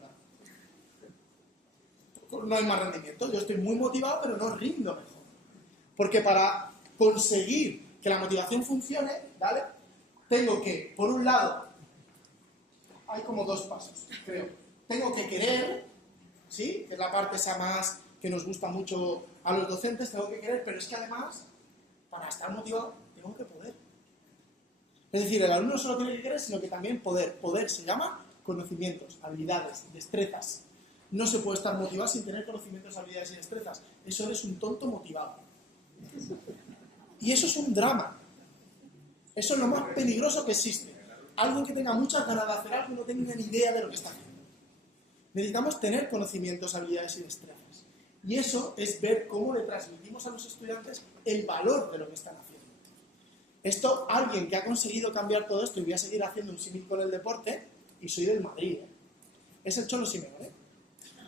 No hay más rendimiento. Yo estoy muy motivado, pero no rindo mejor. Porque para conseguir que la motivación funcione, ¿vale? Tengo que, por un lado, hay como 2 pasos, creo. Tengo que querer, ¿sí? Que es la parte esa más que nos gusta mucho a los docentes, tengo que querer, pero es que además, para estar motivado, tengo que poder. Es decir, el alumno no solo tiene que querer, sino que también poder. Poder se llama conocimientos, habilidades, destrezas. No se puede estar motivado sin tener conocimientos, habilidades y destrezas. Eso eres un tonto motivado. Y eso es un drama. Eso es lo más peligroso que existe. Alguien que tenga muchas ganas de hacer algo y no tenga ni idea de lo que está haciendo. Necesitamos tener conocimientos, habilidades y destrezas. Y eso es ver cómo le transmitimos a los estudiantes el valor de lo que están haciendo. Esto, alguien que ha conseguido cambiar todo esto, y voy a seguir haciendo un símil con el deporte, y soy del Madrid, es el Cholo Simeone.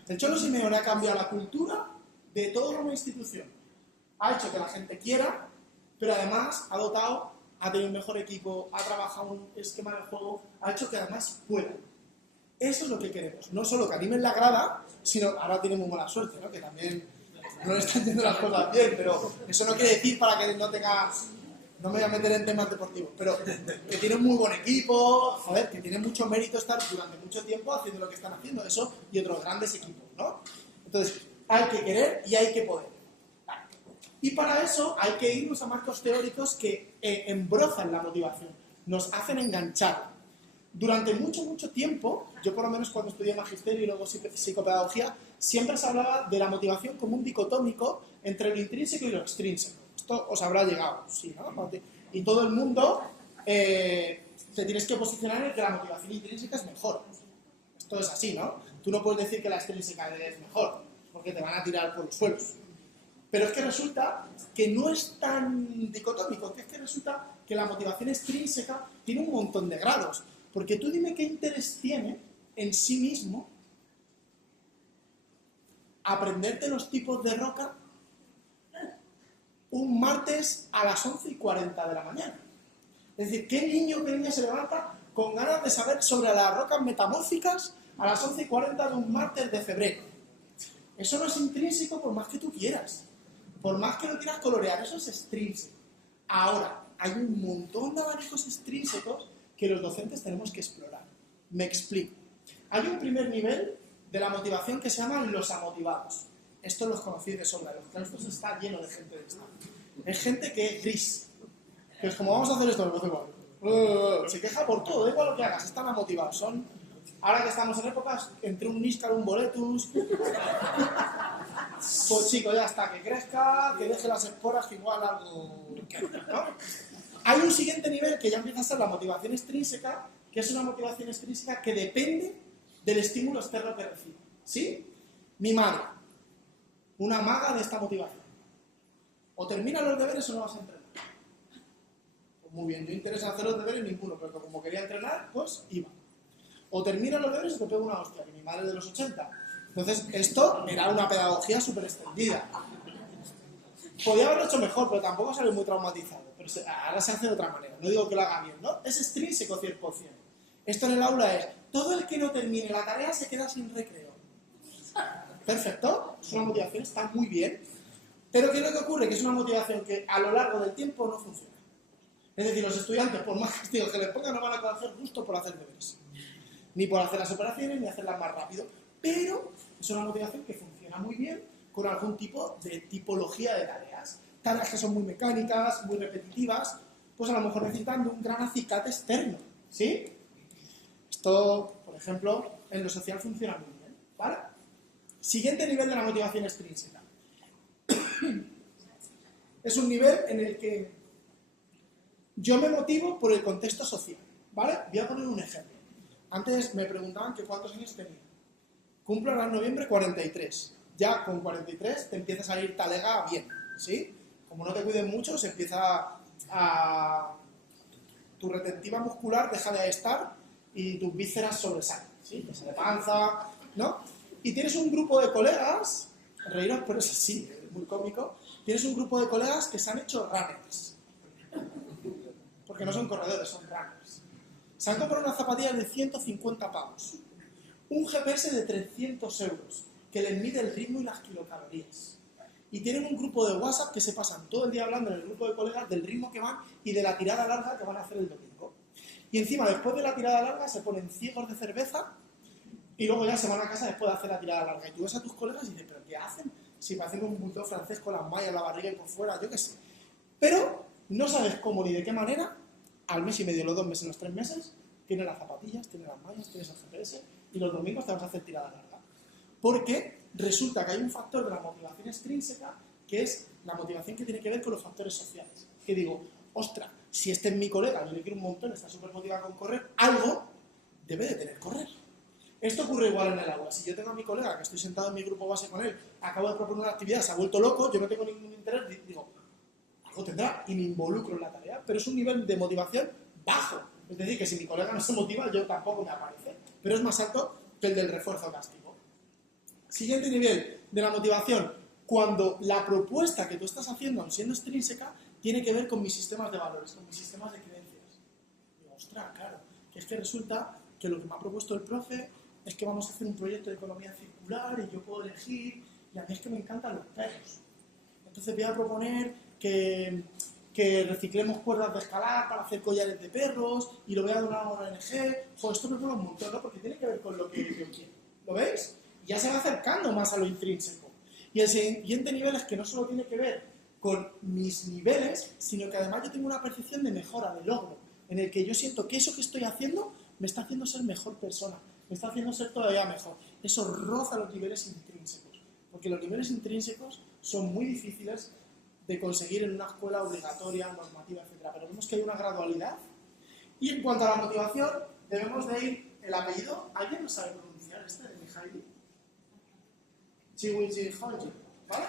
El Cholo Simeone ha cambiado la cultura de toda una institución. Ha hecho que la gente quiera, pero además ha dotado, ha tenido un mejor equipo, ha trabajado un esquema de juego, ha hecho que además puedan. Eso es lo que queremos. No solo que animen la grada, sino, ahora tiene muy buena suerte, ¿no? Que también no le están yendo las cosas bien, pero eso no quiere decir para que no tenga... No me voy a meter en temas deportivos, pero que tiene un muy buen equipo, joder, que tiene mucho mérito estar durante mucho tiempo haciendo lo que están haciendo, eso y otros grandes equipos, ¿no? Entonces, hay que querer y hay que poder. Vale. Y para eso hay que irnos a marcos teóricos que embrozan la motivación, nos hacen enganchar. Durante mucho tiempo, yo por lo menos cuando estudié magisterio y luego psicopedagogía, siempre se hablaba de la motivación como un dicotómico entre lo intrínseco y lo extrínseco. Esto os habrá llegado, sí, ¿no? Y todo el mundo te tienes que posicionar en que la motivación intrínseca es mejor. Esto es así, ¿no? Tú no puedes decir que la extrínseca es mejor, porque te van a tirar por los suelos. Pero es que resulta que no es tan dicotómico, que es que resulta que la motivación extrínseca tiene un montón de grados. Porque tú dime qué interés tiene en sí mismo aprenderte los tipos de roca un martes a las 11:40 de la mañana. Es decir, ¿qué niño o qué niña se levanta con ganas de saber sobre las rocas metamórficas a las 11:40 de un martes de febrero? Eso no es intrínseco por más que tú quieras. Por más que lo quieras colorear, eso es extrínseco. Ahora, hay un montón de abanicos extrínsecos que los docentes tenemos que explorar. Me explico. Hay un primer nivel de la motivación que se llaman los amotivados. Esto los conocéis de sobra. Los claustros está lleno de gente de esta. Es gente que es gris. Que es como, vamos a hacer esto, lo igual. Se queja por todo, da igual lo que hagas, están amotivados. Son, ahora que estamos en épocas, entre un níscar, un boletus. Pues chico, ya está, que crezca, que deje las esporas, que igual algo... ¿no? Hay un siguiente nivel que ya empieza a ser la motivación extrínseca, que es una motivación extrínseca que depende del estímulo externo que recibe. ¿Sí? Mi madre, una maga de esta motivación. O terminas los deberes o no vas a entrenar. Pues muy bien, yo interesa hacer los deberes ninguno, pero como quería entrenar, pues iba. O terminas los deberes o te pego una hostia, que mi madre es de los 80. Entonces, esto era una pedagogía súper extendida. Podía haberlo hecho mejor, pero tampoco salió muy traumatizado. Pero ahora se hace de otra manera. No digo que lo haga bien, ¿no? Es extrínseco 100%. Esto en el aula es, todo el que no termine la tarea se queda sin recreo. Perfecto, es una motivación, está muy bien. Pero ¿qué es lo que ocurre? Que es una motivación que a lo largo del tiempo no funciona. Es decir, los estudiantes, por más castigos que les pongan, no van a conocer justo por hacer deberes. Ni por hacer las operaciones, ni hacerlas más rápido. Pero es una motivación que funciona muy bien con algún tipo de tipología de tareas. Tareas que son muy mecánicas, muy repetitivas, pues a lo mejor necesitan de un gran acicate externo. ¿Sí? Esto, por ejemplo, en lo social funciona muy bien. ¿Vale? Siguiente nivel de la motivación extrínseca. Es un nivel en el que yo me motivo por el contexto social. ¿Vale? Voy a poner un ejemplo. Antes me preguntaban que cuántos años tenía. Cumplo ahora en noviembre 43. Ya con 43 te empiezas a ir talega bien, ¿sí? Como no te cuiden mucho, se empieza a... Tu retentiva muscular deja de estar y tus vísceras sobresalen, ¿sí? Te sale panza, ¿no? Y tienes un grupo de colegas, reíros, pero es así, es muy cómico, tienes un grupo de colegas que se han hecho runners. Porque no son corredores, son runners. Se han comprado unas zapatillas de 150 pavos. Un GPS de 300 euros que les mide el ritmo y las kilocalorías. Y tienen un grupo de WhatsApp que se pasan todo el día hablando en el grupo de colegas del ritmo que van y de la tirada larga que van a hacer el domingo. Y encima, después de la tirada larga, se ponen ciegos de cerveza y luego ya se van a casa después de hacer la tirada larga. Y tú ves a tus colegas y dices, ¿pero qué hacen? Si parecen un bulldog francés con las mallas en la barriga y por fuera, yo qué sé. Pero no sabes cómo ni de qué manera, al mes y medio, los 2 meses, los 3 meses, tienes las zapatillas, tienes las mallas, tienes el GPS y los domingos te vas a hacer tirada larga. Porque resulta que hay un factor de la motivación extrínseca que es la motivación que tiene que ver con los factores sociales. Que digo, ostras, si este es mi colega, yo le quiero un montón, está súper motivado con correr, algo debe de tener correr. Esto ocurre igual en el aula. Si yo tengo a mi colega, que estoy sentado en mi grupo base con él, acabo de proponer una actividad, se ha vuelto loco, yo no tengo ningún interés, digo, algo tendrá y me involucro en la tarea, pero es un nivel de motivación bajo. Es decir, que si mi colega no se motiva, yo tampoco me aparece. Pero es más alto que el del refuerzo castigo. Siguiente nivel de la motivación, cuando la propuesta que tú estás haciendo, aun siendo extrínseca, tiene que ver con mis sistemas de valores, con mis sistemas de creencias. Digo, ostras, claro, que es que resulta que lo que me ha propuesto el profe es que vamos a hacer un proyecto de economía circular y yo puedo elegir, y a mí es que me encantan los perros. Entonces voy a proponer que reciclemos cuerdas de escalar para hacer collares de perros y lo voy a donar a una ONG. Joder, esto me mola un montón, ¿no? Porque tiene que ver con lo que yo quiero. ¿Lo veis? Ya se va acercando más a lo intrínseco. Y el siguiente nivel es que no solo tiene que ver con mis niveles, sino que además yo tengo una percepción de mejora, de logro, en el que yo siento que eso que estoy haciendo me está haciendo ser mejor persona, me está haciendo ser todavía mejor. Eso roza los niveles intrínsecos, porque los niveles intrínsecos son muy difíciles de conseguir en una escuela obligatoria, normativa, etc. Pero vemos que hay una gradualidad. Y en cuanto a la motivación, debemos de ir el apellido. ¿Alguien no sabe pronunciar este de Mihaly? Csikszentmihalyi, ¿vale?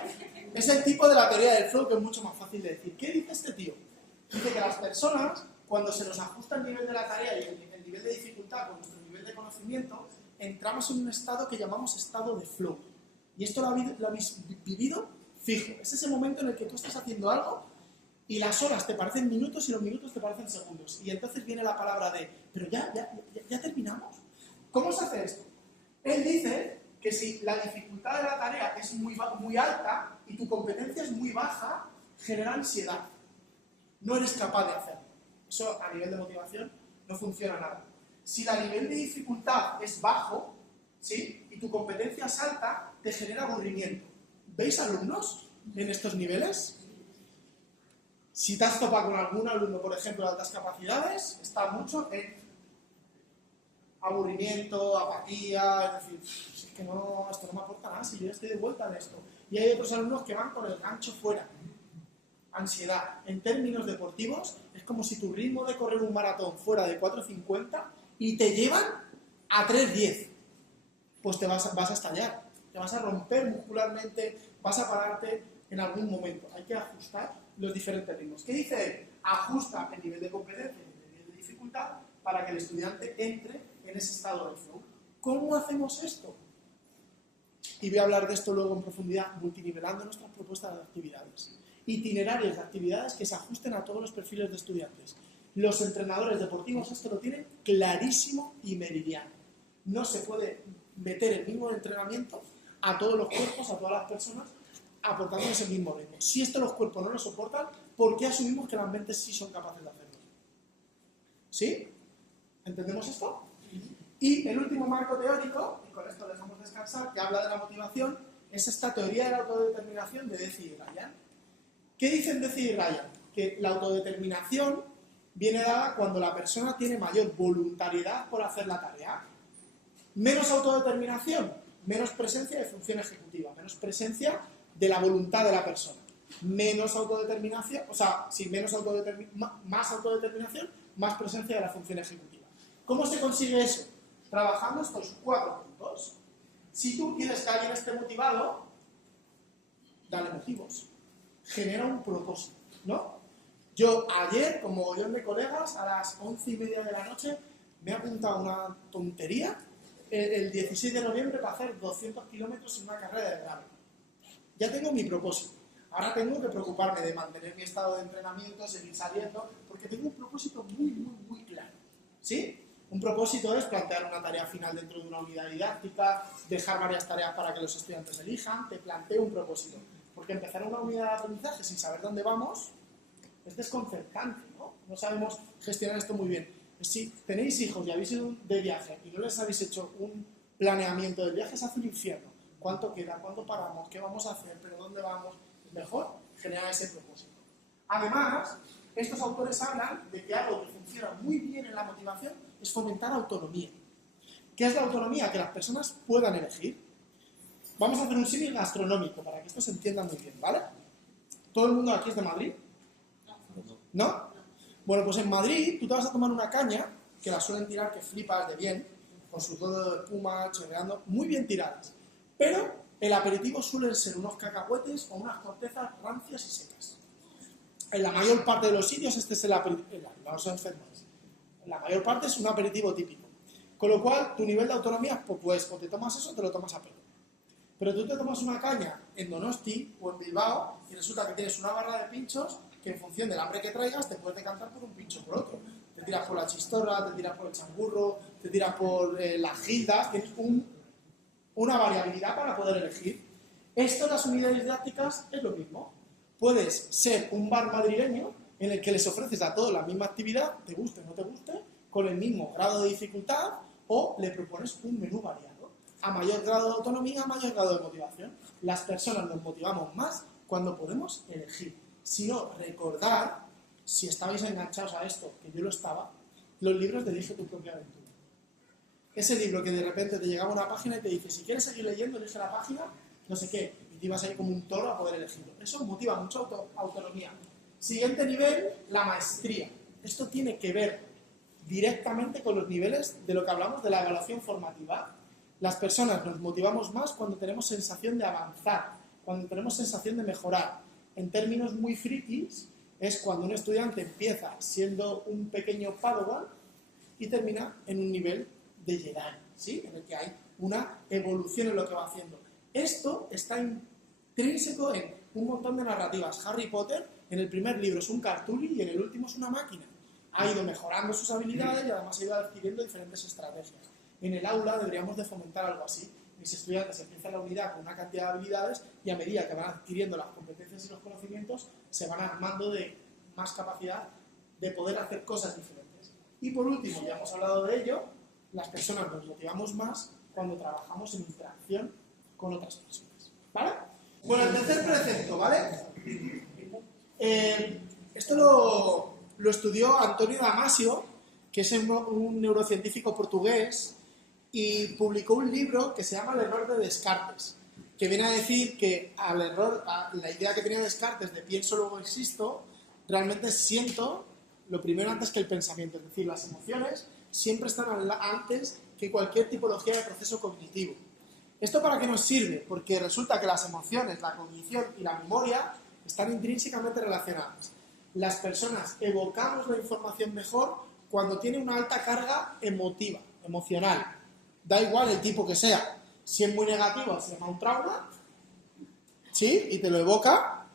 Es el tipo de la teoría del flow que es mucho más fácil de decir. ¿Qué dice este tío? Dice que las personas, cuando se nos ajusta el nivel de la tarea y el nivel de dificultad con nuestro nivel de conocimiento, entramos en un estado que llamamos estado de flow. Y esto lo habéis vivido fijo. Es ese momento en el que tú estás haciendo algo y las horas te parecen minutos y los minutos te parecen segundos. Y entonces viene la palabra de, pero ya terminamos. ¿Cómo se hace esto? Él dice que si la dificultad de la tarea es muy alta y tu competencia es muy baja, genera ansiedad. No eres capaz de hacerlo. Eso a nivel de motivación no funciona nada. Si el nivel de dificultad es bajo, ¿sí? Y tu competencia es alta, te genera aburrimiento. ¿Veis alumnos en estos niveles? Si te has topado con algún alumno, por ejemplo, de altas capacidades, está mucho en aburrimiento, apatía, es decir, es que no, esto no me aporta nada, si yo estoy de vuelta en esto. Y hay otros alumnos que van con el gancho fuera. Ansiedad. En términos deportivos, es como si tu ritmo de correr un maratón fuera de 4:50 y te llevan a 3:10. Pues te vas a estallar. te vas a romper muscularmente, vas a pararte en algún momento. Hay que ajustar los diferentes ritmos. ¿Qué dice él? Ajusta el nivel de competencia y el nivel de dificultad para que el estudiante entre en ese estado de flow. ¿Cómo hacemos esto? Y voy a hablar de esto luego en profundidad, multinivelando nuestras propuestas de actividades. Itinerarios de actividades que se ajusten a todos los perfiles de estudiantes. Los entrenadores deportivos esto lo tienen clarísimo y meridiano. No se puede meter el mismo entrenamiento a todos los cuerpos, a todas las personas, aportándoles el mismo ritmo. Si esto los cuerpos no lo soportan, ¿por qué asumimos que las mentes sí son capaces de hacerlo? ¿Sí? ¿Entendemos esto? Y el último marco teórico, y con esto dejamos descansar, que habla de la motivación, es esta teoría de la autodeterminación de Deci y Ryan. ¿Qué dicen Deci y Ryan? Que la autodeterminación viene dada cuando la persona tiene mayor voluntariedad por hacer la tarea. Menos autodeterminación, menos presencia de función ejecutiva, menos presencia de la voluntad de la persona. Menos autodeterminación, o sea, sí, más autodeterminación, más presencia de la función ejecutiva. ¿Cómo se consigue eso? Trabajando estos 4 puntos. Si tú quieres que alguien esté motivado, dale motivos. Genera un propósito, ¿no? Yo ayer, como mogollón de colegas, a las 11:30 de la noche, me he apuntado una tontería el 16 de noviembre para hacer 200 kilómetros en una carrera de gravel. Ya tengo mi propósito. Ahora tengo que preocuparme de mantener mi estado de entrenamiento, seguir saliendo, porque tengo un propósito muy claro. ¿Sí? Un propósito es plantear una tarea final dentro de una unidad didáctica, dejar varias tareas para que los estudiantes elijan, te planteo un propósito. Porque empezar una unidad de aprendizaje sin saber dónde vamos es desconcertante, ¿no? No sabemos gestionar esto muy bien. Si tenéis hijos y habéis ido de viaje y no les habéis hecho un planeamiento del viaje, se hace un infierno. ¿Cuánto queda? ¿Cuánto paramos? ¿Qué vamos a hacer? ¿Pero dónde vamos? Es mejor generar ese propósito. Además, estos autores hablan de que algo que funciona muy bien en la motivación es fomentar autonomía. ¿Qué es la autonomía? Que las personas puedan elegir. Vamos a hacer un símil gastronómico para que esto se entienda muy bien, ¿vale? ¿Todo el mundo aquí es de Madrid? ¿No? Bueno, pues en Madrid tú te vas a tomar una caña, que la suelen tirar que flipas de bien, con su todo de espuma, chorreando, muy bien tiradas. Pero el aperitivo suelen ser unos cacahuetes o unas cortezas rancias y secas. En la mayor parte de los sitios este es el aperitivo, la mayor parte es un aperitivo típico. Con lo cual, tu nivel de autonomía, pues o te tomas eso o te lo tomas a pelo. Pero tú te tomas una caña en Donosti o en Bilbao y resulta que tienes una barra de pinchos que en función del hambre que traigas te puedes decantar por un pincho o por otro. Te tiras por la chistorra, te tiras por el changurro, te tiras por las gildas, tienes una variabilidad para poder elegir. Esto en las unidades didácticas es lo mismo. Puedes ser un bar madrileño en el que les ofreces a todos la misma actividad, te guste o no te guste, con el mismo grado de dificultad, o le propones un menú variado. A mayor grado de autonomía, a mayor grado de motivación. Las personas nos motivamos más cuando podemos elegir. Si no, recordad, si estabais enganchados a esto, que yo lo estaba, los libros de Elige tu propia aventura. Ese libro que de repente te llegaba a una página y te dice, si quieres seguir leyendo, elige la página, no sé qué, y te ibas ahí como un toro a poder elegirlo. Eso motiva mucho autonomía. Siguiente nivel, la maestría. Esto tiene que ver directamente con los niveles de lo que hablamos de la evaluación formativa. Las personas nos motivamos más cuando tenemos sensación de avanzar, cuando tenemos sensación de mejorar. En términos muy frikis, es cuando un estudiante empieza siendo un pequeño Padawan y termina en un nivel de Jedi, ¿sí? En el que hay una evolución en lo que va haciendo. Esto está intrínseco en un montón de narrativas. Harry Potter, en el primer libro es un cartuli y en el último es una máquina. Ha ido mejorando sus habilidades y además ha ido adquiriendo diferentes estrategias. En el aula deberíamos de fomentar algo así. Mis estudiantes empiezan la unidad con una cantidad de habilidades y a medida que van adquiriendo las competencias y los conocimientos se van armando de más capacidad de poder hacer cosas diferentes. Y por último, ya hemos hablado de ello, las personas nos motivamos más cuando trabajamos en interacción con otras personas. ¿Vale? Bueno, el tercer precepto, ¿vale? Esto lo estudió Antonio Damasio, que es un neurocientífico portugués, y publicó un libro que se llama El error de Descartes, que viene a decir que la idea que tenía Descartes de pienso luego existo, realmente siento lo primero antes que el pensamiento, es decir, las emociones siempre están antes que cualquier tipología de proceso cognitivo. ¿Esto para qué nos sirve? Porque resulta que las emociones, la cognición y la memoria están intrínsecamente relacionadas. Las personas evocamos la información mejor cuando tiene una alta carga emotiva, emocional. Da igual el tipo que sea. Si es muy negativo, se llama un trauma, ¿sí? Y te lo evoca,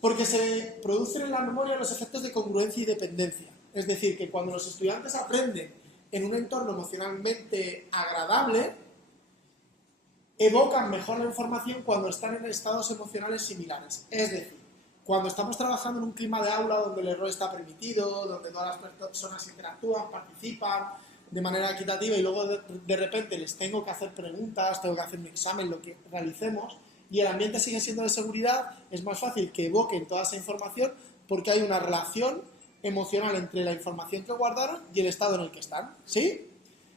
porque se producen en la memoria los efectos de congruencia y dependencia. Es decir, que cuando los estudiantes aprenden en un entorno emocionalmente agradable, evocan mejor la información cuando están en estados emocionales similares. Es decir, cuando estamos trabajando en un clima de aula donde el error está permitido, donde todas las personas interactúan, participan de manera equitativa y luego de repente les tengo que hacer preguntas, tengo que hacer un examen, lo que realicemos, y el ambiente sigue siendo de seguridad, es más fácil que evoquen toda esa información porque hay una relación emocional entre la información que guardaron y el estado en el que están, ¿sí?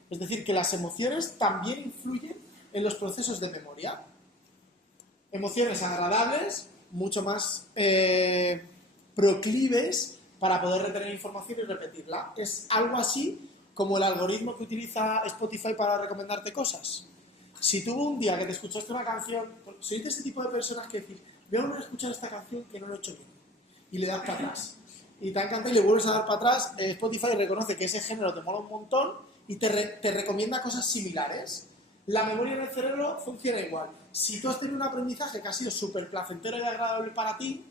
Es decir, que las emociones también influyen en los procesos de memoria. Emociones agradables, mucho más proclives para poder retener información y repetirla. Es algo así como el algoritmo que utiliza Spotify para recomendarte cosas. Si tú un día que te escuchaste una canción, sois de ese tipo de personas que decís, voy a volver a escuchar esta canción que no lo he hecho bien, y le das para atrás. Y te encanta y le vuelves a dar para atrás, Spotify reconoce que ese género te mola un montón y te recomienda cosas similares. La memoria en el cerebro funciona igual. Si tú has tenido un aprendizaje que ha sido súper placentero y agradable para ti,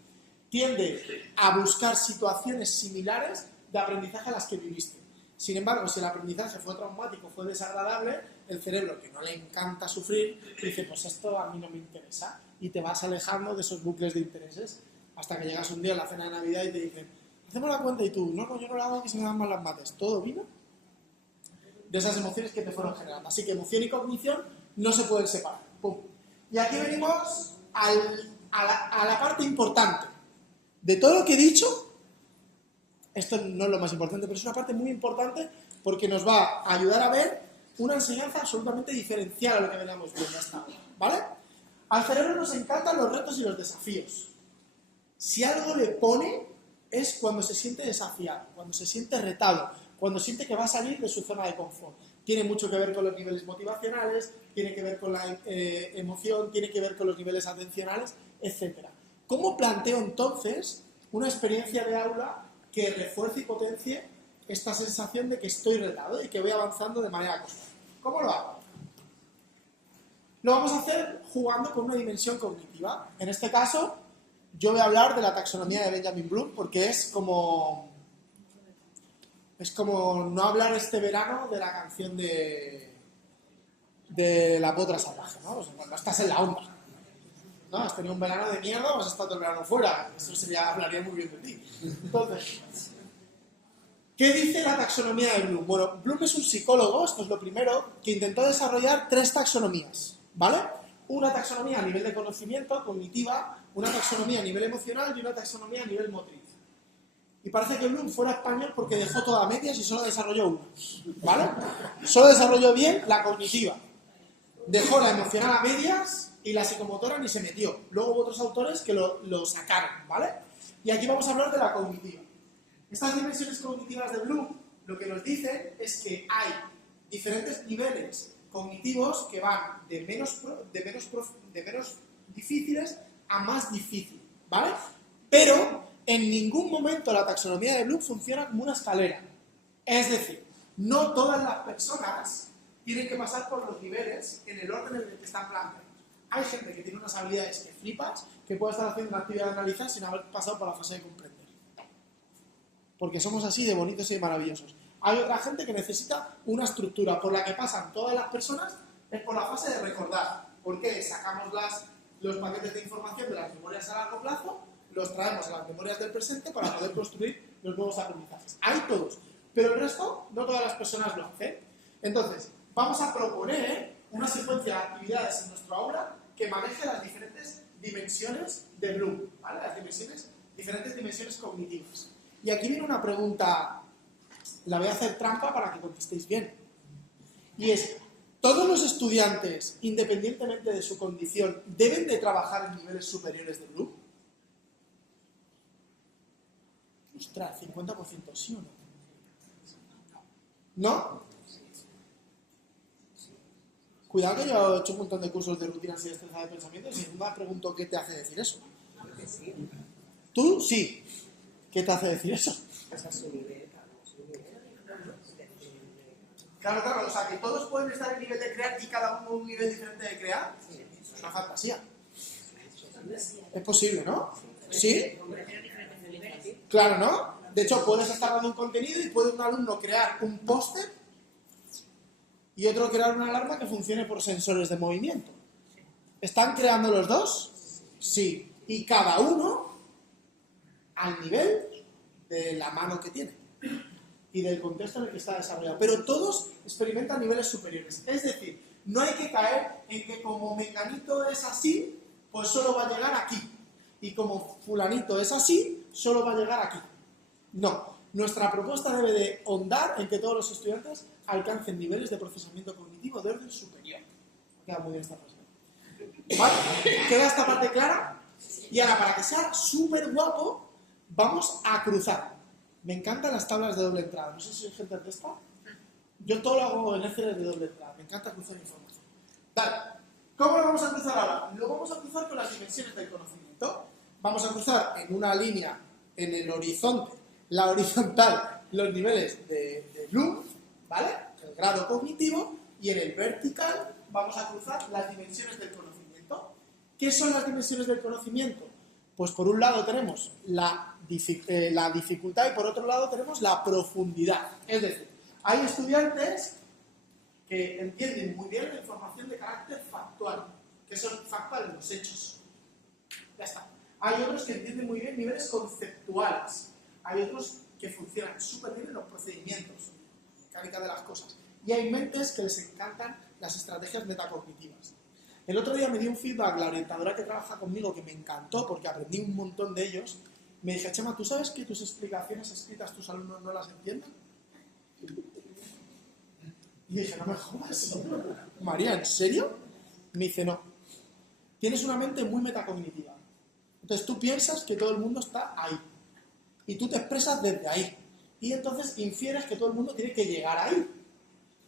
tiende a buscar situaciones similares de aprendizaje a las que viviste. Sin embargo, si el aprendizaje fue traumático, fue desagradable, el cerebro, que no le encanta sufrir, dice, pues esto a mí no me interesa. Y te vas alejando de esos bucles de intereses hasta que llegas un día a la cena de Navidad y te dicen, hacemos la cuenta y tú, no, yo no la hago, que se me dan mal las mates. ¿Todo vino? De esas emociones que te fueron generando. Así que emoción y cognición no se pueden separar. ¡Pum! Y aquí venimos a la parte importante. De todo lo que he dicho, esto no es lo más importante, pero es una parte muy importante porque nos va a ayudar a ver una enseñanza absolutamente diferencial a lo que veníamos viendo hasta ahora, ¿vale? Al cerebro nos encantan los retos y los desafíos. Si algo le pone es cuando se siente desafiado, cuando se siente retado, cuando siente que va a salir de su zona de confort. Tiene mucho que ver con los niveles motivacionales, tiene que ver con la emoción, tiene que ver con los niveles atencionales, etc. ¿Cómo planteo entonces una experiencia de aula que refuerce y potencie esta sensación de que estoy retado y que voy avanzando de manera constante? ¿Cómo lo hago? Lo vamos a hacer jugando con una dimensión cognitiva. En este caso, yo voy a hablar de la taxonomía de Benjamin Bloom porque es como no hablar este verano de la canción de La Potra Salvaje, ¿no? O sea, cuando estás en la onda, ¿no? Has tenido un verano de mierda o has estado todo el verano fuera. Eso hablaría muy bien de ti. Entonces, ¿qué dice la taxonomía de Bloom? Bueno, Bloom es un psicólogo, esto es lo primero, que intentó desarrollar 3 taxonomías, ¿vale? Una taxonomía a nivel de conocimiento, cognitiva, una taxonomía a nivel emocional y una taxonomía a nivel motriz. Y parece que Bloom fuera español porque dejó toda a medias y solo desarrolló una, ¿vale? Solo desarrolló bien la cognitiva. Dejó la emocional a medias y la psicomotora ni se metió. Luego hubo otros autores que lo sacaron, ¿vale? Y aquí vamos a hablar de la cognitiva. Estas dimensiones cognitivas de Bloom lo que nos dicen es que hay diferentes niveles cognitivos que van de menos difíciles a más difíciles, ¿vale? Pero en ningún momento la taxonomía de Bloom funciona como una escalera. Es decir, no todas las personas tienen que pasar por los niveles en el orden en el que están planteados. Hay gente que tiene unas habilidades que flipas, que puede estar haciendo una actividad de analizar sin haber pasado por la fase de comprender. Porque somos así de bonitos y de maravillosos. Hay otra gente que necesita una estructura por la que pasan todas las personas, es por la fase de recordar. Porque sacamos los paquetes de información de las memorias a largo plazo, los traemos a las memorias del presente para poder construir los nuevos aprendizajes. Hay todos, pero el resto, no todas las personas lo hacen. Entonces, vamos a proponer una secuencia de actividades en nuestro aula que maneje las diferentes dimensiones de Bloom, ¿vale? Diferentes dimensiones cognitivas. Y aquí viene una pregunta, la voy a hacer trampa para que contestéis bien. Y es, ¿todos los estudiantes, independientemente de su condición, deben de trabajar en niveles superiores de Bloom? Ostras, 50% sí o no. ¿No? Cuidado que yo he hecho un montón de cursos de rutinas y destreza de pensamiento y sin duda pregunto qué te hace decir eso. ¿Tú? Sí. ¿Qué te hace decir eso? Claro, o sea, que todos pueden estar en nivel de crear y cada uno un nivel diferente de crear. Eso es una fantasía. Es posible, ¿no? ¿Sí? Claro, ¿no? De hecho, puedes estar dando un contenido y puede un alumno crear un póster y otro crear una alarma que funcione por sensores de movimiento. ¿Están creando los dos? Sí. Y cada uno al nivel de la mano que tiene y del contexto en el que está desarrollado. Pero todos experimentan niveles superiores. Es decir, no hay que caer en que como menganito es así, pues solo va a llegar aquí. Y como fulanito es así, solo va a llegar aquí. No. Nuestra propuesta debe de hondar en que todos los estudiantes alcancen niveles de procesamiento cognitivo de orden superior. Queda muy bien esta frase. ¿Vale? ¿Queda esta parte clara? Y ahora, para que sea súper guapo, vamos a cruzar. Me encantan las tablas de doble entrada. No sé si hay gente de esta. Yo todo lo hago en Excel de doble entrada. Me encanta cruzar información. Dale. ¿Cómo lo vamos a cruzar ahora? Lo vamos a cruzar con las dimensiones del conocimiento. Vamos a cruzar en una línea en el horizonte, la horizontal, los niveles de Bloom, ¿vale? El grado cognitivo, y en el vertical vamos a cruzar las dimensiones del conocimiento. ¿Qué son las dimensiones del conocimiento? Pues por un lado tenemos la dificultad y por otro lado tenemos la profundidad. Es decir, hay estudiantes que entienden muy bien la información de carácter factual, que son factuales los hechos. Ya está. Hay otros que entienden muy bien niveles conceptuales. Hay otros que funcionan súper bien en los procedimientos, mecánica de las cosas. Y hay mentes que les encantan las estrategias metacognitivas. El otro día me dio un feedback la orientadora que trabaja conmigo que me encantó porque aprendí un montón de ellos. Me dije, Chema, ¿tú sabes que tus explicaciones escritas tus alumnos no las entienden? Y dije, no me jodas. María, ¿en serio? Me dice, no. Tienes una mente muy metacognitiva. Entonces tú piensas que todo el mundo está ahí. Y tú te expresas desde ahí. Y entonces infieres que todo el mundo tiene que llegar ahí.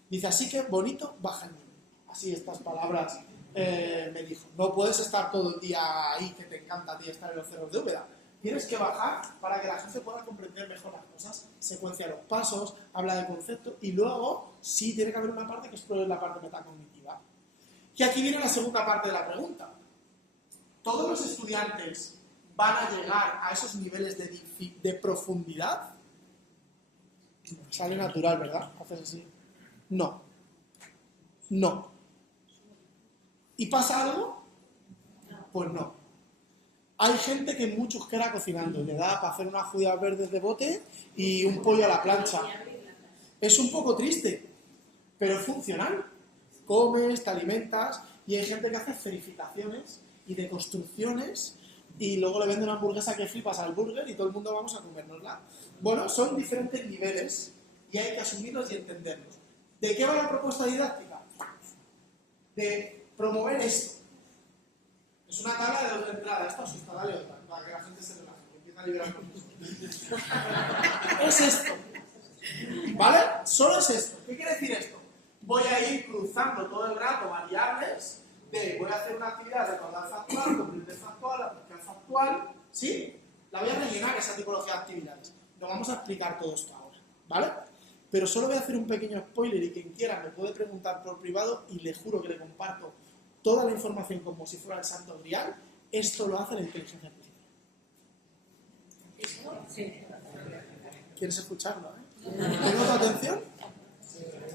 Dice, así que bonito, baja el nivel. Así estas palabras me dijo. No puedes estar todo el día ahí, que te encanta a ti estar en los cerros de Úbeda. Tienes que bajar para que la gente pueda comprender mejor las cosas, secuencia los pasos, habla de conceptos y luego sí tiene que haber una parte que explore la parte metacognitiva. Y aquí viene la segunda parte de la pregunta. ¿Todos los estudiantes van a llegar a esos niveles de profundidad? Sale natural, ¿verdad? Haces así. No. No. ¿Y pasa algo? Pues no. Hay gente que en muchos queda cocinando y le da para hacer unas judías verdes de bote y un pollo a la plancha. Es un poco triste, pero es funcional. Comes, te alimentas y hay gente que hace verificaciones y deconstrucciones y luego le vende una hamburguesa que flipas al burger y todo el mundo vamos a comérnosla. Bueno, son diferentes niveles y hay que asumirlos y entenderlos. ¿De qué va la propuesta didáctica? De promover esto. Es una tabla de doble entrada. Esta asusta, dale otra, para que la gente se relaje, que empieza a liberar con esto. Es esto. ¿Vale? Solo es esto. ¿Qué quiere decir esto? Voy a ir cruzando todo el rato variables de voy a hacer una actividad de recordar factual, comprender factual, aplicar factual, ¿sí? La voy a rellenar esa tipología de actividades. Lo vamos a explicar todo esto ahora, ¿vale? Pero solo voy a hacer un pequeño spoiler y quien quiera me puede preguntar por privado y le juro que le comparto toda la información como si fuera el santo grial. Esto lo hace la inteligencia artificial. Sí. ¿Quieres escucharlo? ¿Tengo tu atención?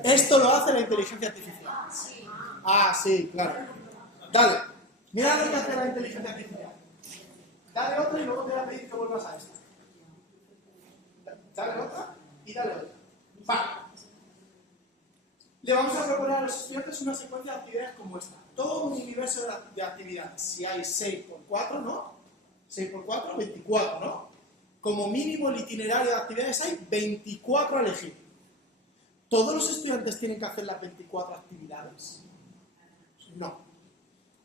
Esto lo hace la inteligencia artificial. Ah, sí, claro. Dale. Mira lo que hace la inteligencia artificial. Dale otra y luego te voy a pedir que vuelvas a esta. Dale otra y dale otra. Vale. Le vamos a proponer a los estudiantes una secuencia de actividades como esta. Todo un universo de actividades. Si hay 6×4, ¿no? 6×4, 24, ¿no? Como mínimo el itinerario de actividades hay 24 a elegir. ¿Todos los estudiantes tienen que hacer las 24 actividades? No.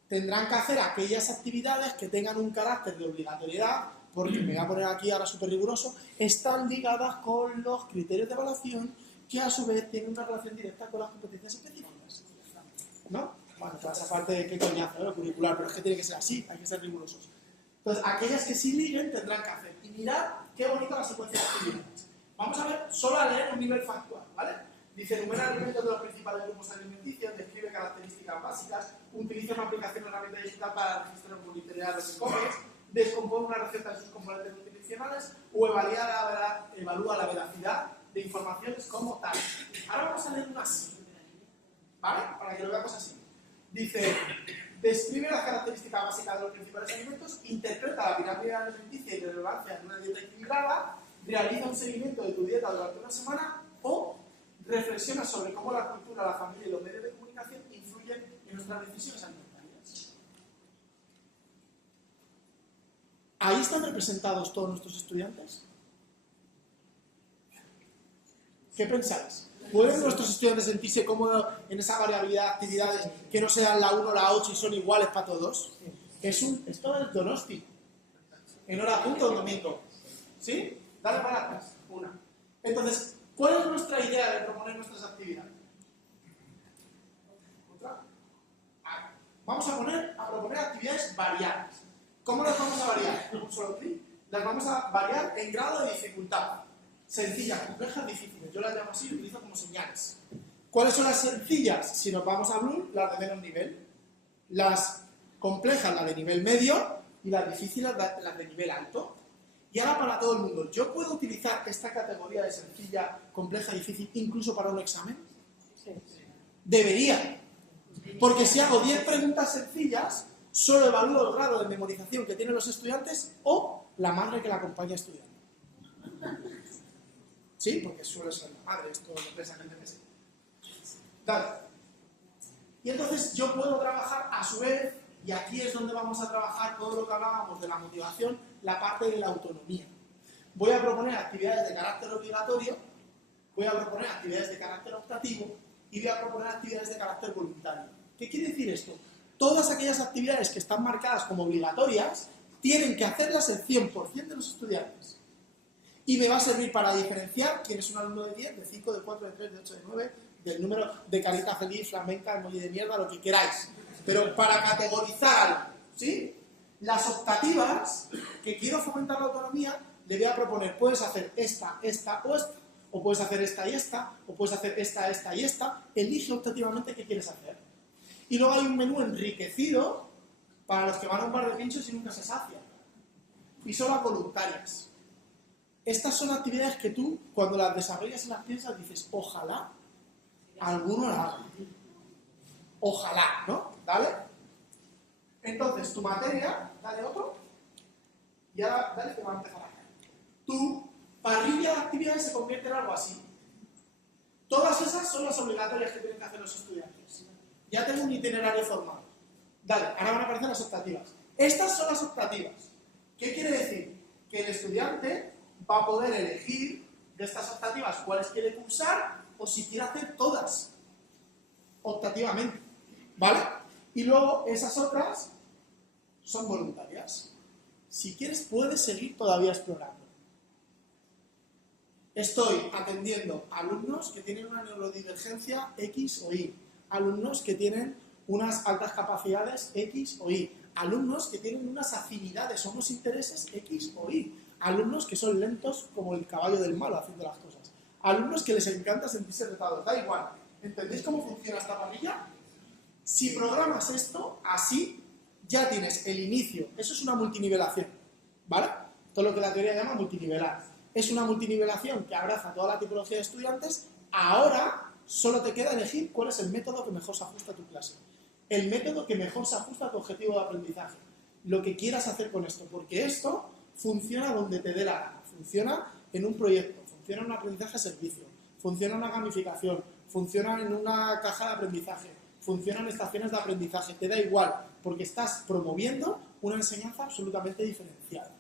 Tendrán que hacer aquellas actividades que tengan un carácter de obligatoriedad, porque me voy a poner aquí ahora súper riguroso, están ligadas con los criterios de evaluación que a su vez tienen una relación directa con las competencias específicas. ¿no? Bueno, toda esa parte de qué coñazo, ¿no? Lo curricular, pero es que tiene que ser así, hay que ser rigurosos. Entonces, aquellas que sí liguen tendrán que hacer. Y mirad qué bonita la secuencia de actividades. Vamos a ver, solo a leer un nivel factual, ¿vale? Dice, enumera alimentos de los principales grupos alimenticios, describe características básicas, utiliza una aplicación o herramienta digital para registrar o monitorear lo que comes, descompone una receta en sus componentes nutricionales o evalúa la veracidad de informaciones como tal. Ahora vamos a leer una así, ¿vale? Para que lo veamos así. Dice, describe las características básicas de los principales alimentos, interpreta la pirámide alimenticia y relevancia en una dieta equilibrada, realiza un seguimiento de tu dieta durante una semana o reflexiona sobre cómo la cultura, la familia y los medios de comunicación influyen en nuestras decisiones alimentarias. ¿Ahí están representados todos nuestros estudiantes? ¿Qué pensáis? ¿Pueden nuestros estudiantes sentirse cómodos en esa variabilidad de actividades que no sean la 1 o la 8 y son iguales para todos? Esto es Donosti. En hora punto el domingo. ¿Sí? Dale para atrás. Una. Entonces, ¿cuál es nuestra idea de proponer nuestras actividades? ¿Otra? Vamos a proponer actividades variadas. ¿Cómo las vamos a variar? Con un solo clic. Las vamos a variar en grado de dificultad. Sencillas, complejas, difíciles. Yo las llamo así y utilizo como señales. ¿Cuáles son las sencillas? Si nos vamos a Bloom, las de menos nivel. Las complejas, las de nivel medio. Y las difíciles, las de nivel alto. Y ahora para todo el mundo, ¿yo puedo utilizar esta categoría de sencilla, compleja, difícil, incluso para un examen? Sí. Debería. Porque si hago 10 preguntas sencillas, solo evalúo el grado de memorización que tienen los estudiantes o la madre que la acompaña estudiando. Sí, porque suele ser la madre, esto es precisamente que sí. Dale. Y entonces yo puedo trabajar a su vez, y aquí es donde vamos a trabajar todo lo que hablábamos de la motivación, la parte de la autonomía. Voy a proponer actividades de carácter obligatorio, voy a proponer actividades de carácter optativo y voy a proponer actividades de carácter voluntario. ¿Qué quiere decir esto? Todas aquellas actividades que están marcadas como obligatorias tienen que hacerlas el 100% de los estudiantes. Y me va a servir para diferenciar quién es un alumno de 10, de 5, de 4, de 3, de 8, de 9, del número de carita feliz, flamenca, emoji de mierda, lo que queráis. Pero para categorizar algo, ¿sí? Las optativas, que quiero fomentar la autonomía, le voy a proponer, puedes hacer esta, esta o esta, o puedes hacer esta y esta, o puedes hacer esta, esta y esta, elige optativamente qué quieres hacer. Y luego hay un menú enriquecido para los que van a un bar de pinchos y nunca se sacian. Y son las voluntarias. Estas son actividades que tú, cuando las desarrollas y las piensas, dices, ojalá alguno la haga. Ojalá, ¿no? ¿Dale? Entonces, tu materia, dale otro, y ahora dale que va a empezar a caer. Tu parrilla de actividades se convierte en algo así. Todas esas son las obligatorias que tienen que hacer los estudiantes. Ya tengo un itinerario formado. Dale, ahora van a aparecer las optativas. Estas son las optativas. ¿Qué quiere decir? Que el estudiante va a poder elegir de estas optativas cuáles quiere cursar o si quiere hacer todas optativamente, ¿vale? Y luego esas otras son voluntarias. Si quieres puedes seguir todavía explorando. Estoy atendiendo a alumnos que tienen una neurodivergencia X o Y, alumnos que tienen unas altas capacidades X o Y, alumnos que tienen unas afinidades o unos intereses X o Y, alumnos que son lentos como el caballo del malo haciendo las cosas, alumnos que les encanta sentirse retados, da igual. ¿Entendéis cómo funciona esta parrilla? Si programas esto así, ya tienes el inicio. Eso es una multinivelación, ¿vale? Todo lo que la teoría llama multinivelar. Es una multinivelación que abraza toda la tipología de estudiantes. Ahora solo te queda elegir cuál es el método que mejor se ajusta a tu clase. El método que mejor se ajusta a tu objetivo de aprendizaje. Lo que quieras hacer con esto, porque esto funciona donde te dé la gana. Funciona en un proyecto, funciona en un aprendizaje a servicio, funciona en una gamificación, funciona en una caja de aprendizaje, funciona en estaciones de aprendizaje. Te da igual, porque estás promoviendo una enseñanza absolutamente diferenciada.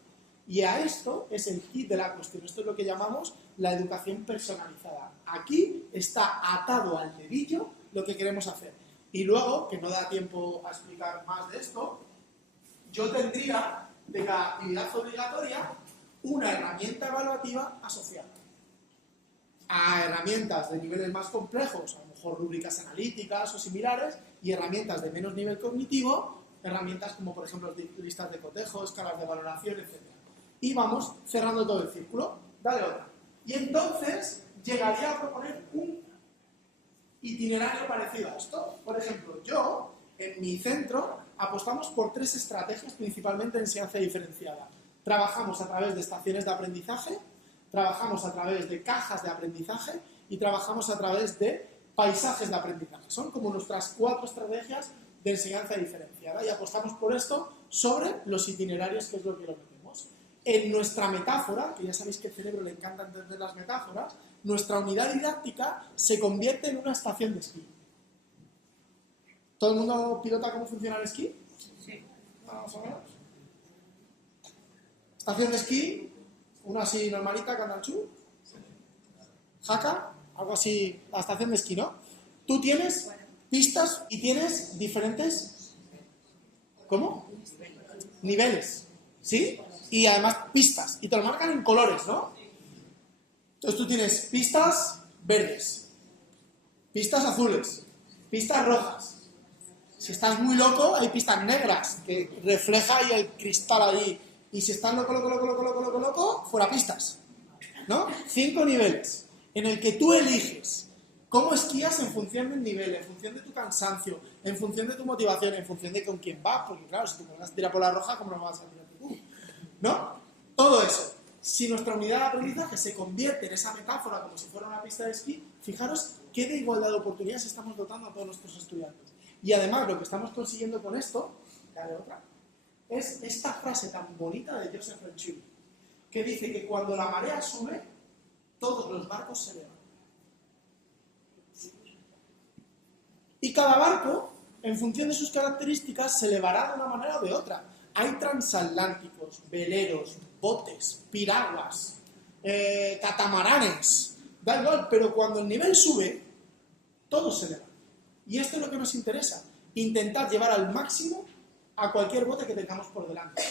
Y a esto es el kit de la cuestión. Esto es lo que llamamos la educación personalizada. Aquí está atado al dedillo lo que queremos hacer. Y luego, que no da tiempo a explicar más de esto, yo tendría de cada actividad obligatoria una herramienta evaluativa asociada a herramientas de niveles más complejos, a lo mejor rúbricas analíticas o similares, y herramientas de menos nivel cognitivo, herramientas como por ejemplo listas de cotejo, escalas de valoración, etc. Y vamos cerrando todo el círculo. Dale otra. Y entonces llegaría a proponer un itinerario parecido a esto. Por ejemplo, yo, en mi centro, apostamos por 3 estrategias principalmente en enseñanza diferenciada. Trabajamos a través de estaciones de aprendizaje, trabajamos a través de cajas de aprendizaje y trabajamos a través de paisajes de aprendizaje. Son como nuestras 4 estrategias de enseñanza diferenciada y apostamos por esto sobre los itinerarios, que es lo que lo metemos. En nuestra metáfora, que ya sabéis que al cerebro le encanta entender las metáforas, nuestra unidad didáctica se convierte en una estación de esquí. ¿Todo el mundo pilota cómo funciona el esquí? Sí. Más o menos. Estación de esquí, una así normalita, Candanchú, Jaca, algo así, la estación de esquí, ¿no? Tú tienes pistas y tienes diferentes, ¿cómo? Niveles, ¿sí? Y además pistas, y te lo marcan en colores, ¿no? Entonces tú tienes pistas verdes, pistas azules, pistas rojas. Si estás muy loco, hay pistas negras, que refleja ahí el cristal ahí. Y si estás loco, fuera pistas, ¿no? 5 niveles, en el que tú eliges cómo esquías en función del nivel, en función de tu cansancio, en función de tu motivación, en función de con quién vas, porque claro, si te vas a tirar por la roja, ¿cómo no vas a tirar tú? ¿No? Todo eso. Si nuestra unidad de aprendizaje se convierte en esa metáfora como si fuera una pista de esquí, fijaros qué de igualdad de oportunidades estamos dotando a todos nuestros estudiantes. Y además lo que estamos consiguiendo con esto, dale otra, es esta frase tan bonita de Joseph Renchuli, que dice que cuando la marea sube, todos los barcos se elevan. Y cada barco, en función de sus características, se elevará de una manera o de otra. Hay transatlánticos, veleros, botes, piraguas, catamaranes, da igual, pero cuando el nivel sube, todos se elevan. Y esto es lo que nos interesa, intentar llevar al máximo a cualquier bote que tengamos por delante.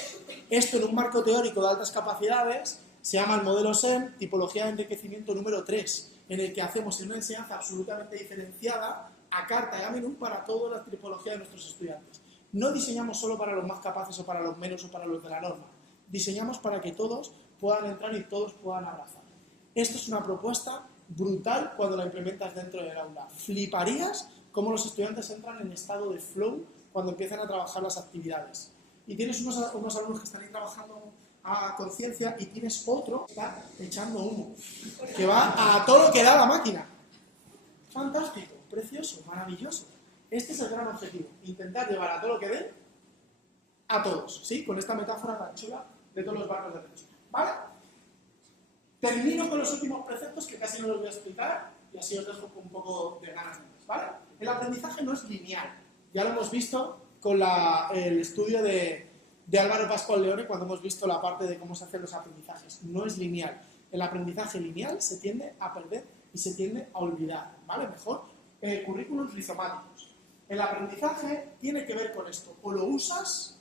Esto en un marco teórico de altas capacidades se llama el modelo SEM, tipología de enriquecimiento número 3, en el que hacemos una enseñanza absolutamente diferenciada a carta y a menú para toda la tipología de nuestros estudiantes. No diseñamos solo para los más capaces o para los menos o para los de la norma. Diseñamos para que todos puedan entrar y todos puedan abrazar. Esto es una propuesta brutal cuando la implementas dentro del aula. Fliparías cómo los estudiantes entran en estado de flow cuando empiezan a trabajar las actividades. Y tienes unos alumnos que están ahí trabajando a conciencia y tienes otro que está echando humo, que va a todo lo que da la máquina. Fantástico, precioso, maravilloso. Este es el gran objetivo, intentar llevar a todo lo que den a todos, ¿sí? Con esta metáfora tan chula de todos los barcos de derecho. ¿Vale? Termino con los últimos preceptos que casi no los voy a explicar y así os dejo con un poco de ganas de más, ¿vale? El aprendizaje no es lineal. Ya lo hemos visto con el estudio de Álvaro Pascual Leone cuando hemos visto la parte de cómo se hacen los aprendizajes. No es lineal. El aprendizaje lineal se tiende a perder y se tiende a olvidar, ¿vale? Mejor currículos rizomáticos. El aprendizaje tiene que ver con esto. O lo usas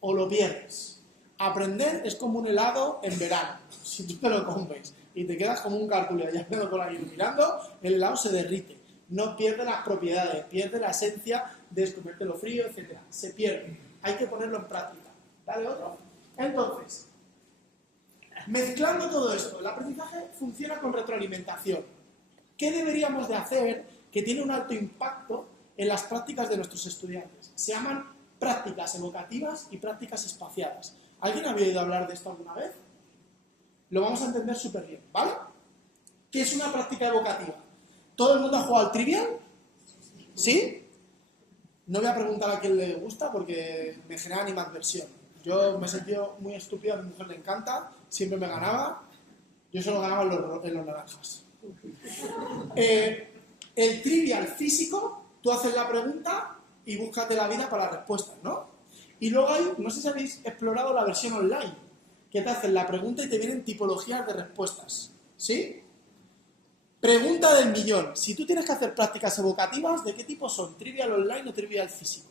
o lo pierdes. Aprender es como un helado en verano. Si tú te lo comes y te quedas como un cartulio allá con la mirando, el helado se derrite. No pierde las propiedades, pierde la esencia de comértelo frío, etc. Se pierde. Hay que ponerlo en práctica. Dale otro. Entonces, mezclando todo esto, el aprendizaje funciona con retroalimentación. ¿Qué deberíamos de hacer que tiene un alto impacto en las prácticas de nuestros estudiantes? Se llaman prácticas evocativas y prácticas espaciadas. ¿Alguien había oído hablar de esto alguna vez? Lo vamos a entender súper bien, ¿vale? ¿Qué es una práctica evocativa? ¿Todo el mundo ha jugado al Trivial? ¿Sí? No voy a preguntar a quién le gusta porque me genera animadversión. Yo me he sentido muy estúpido, a mi mujer le encanta, siempre me ganaba, yo solo ganaba en los naranjas. El Trivial físico, tú haces la pregunta y búscate la vida para las respuestas, ¿no? Y luego hay, no sé si habéis explorado la versión online, que te hacen la pregunta y te vienen tipologías de respuestas, ¿sí? Pregunta del millón. Si tú tienes que hacer prácticas evocativas, ¿de qué tipo son? ¿Trivial online o trivial físico?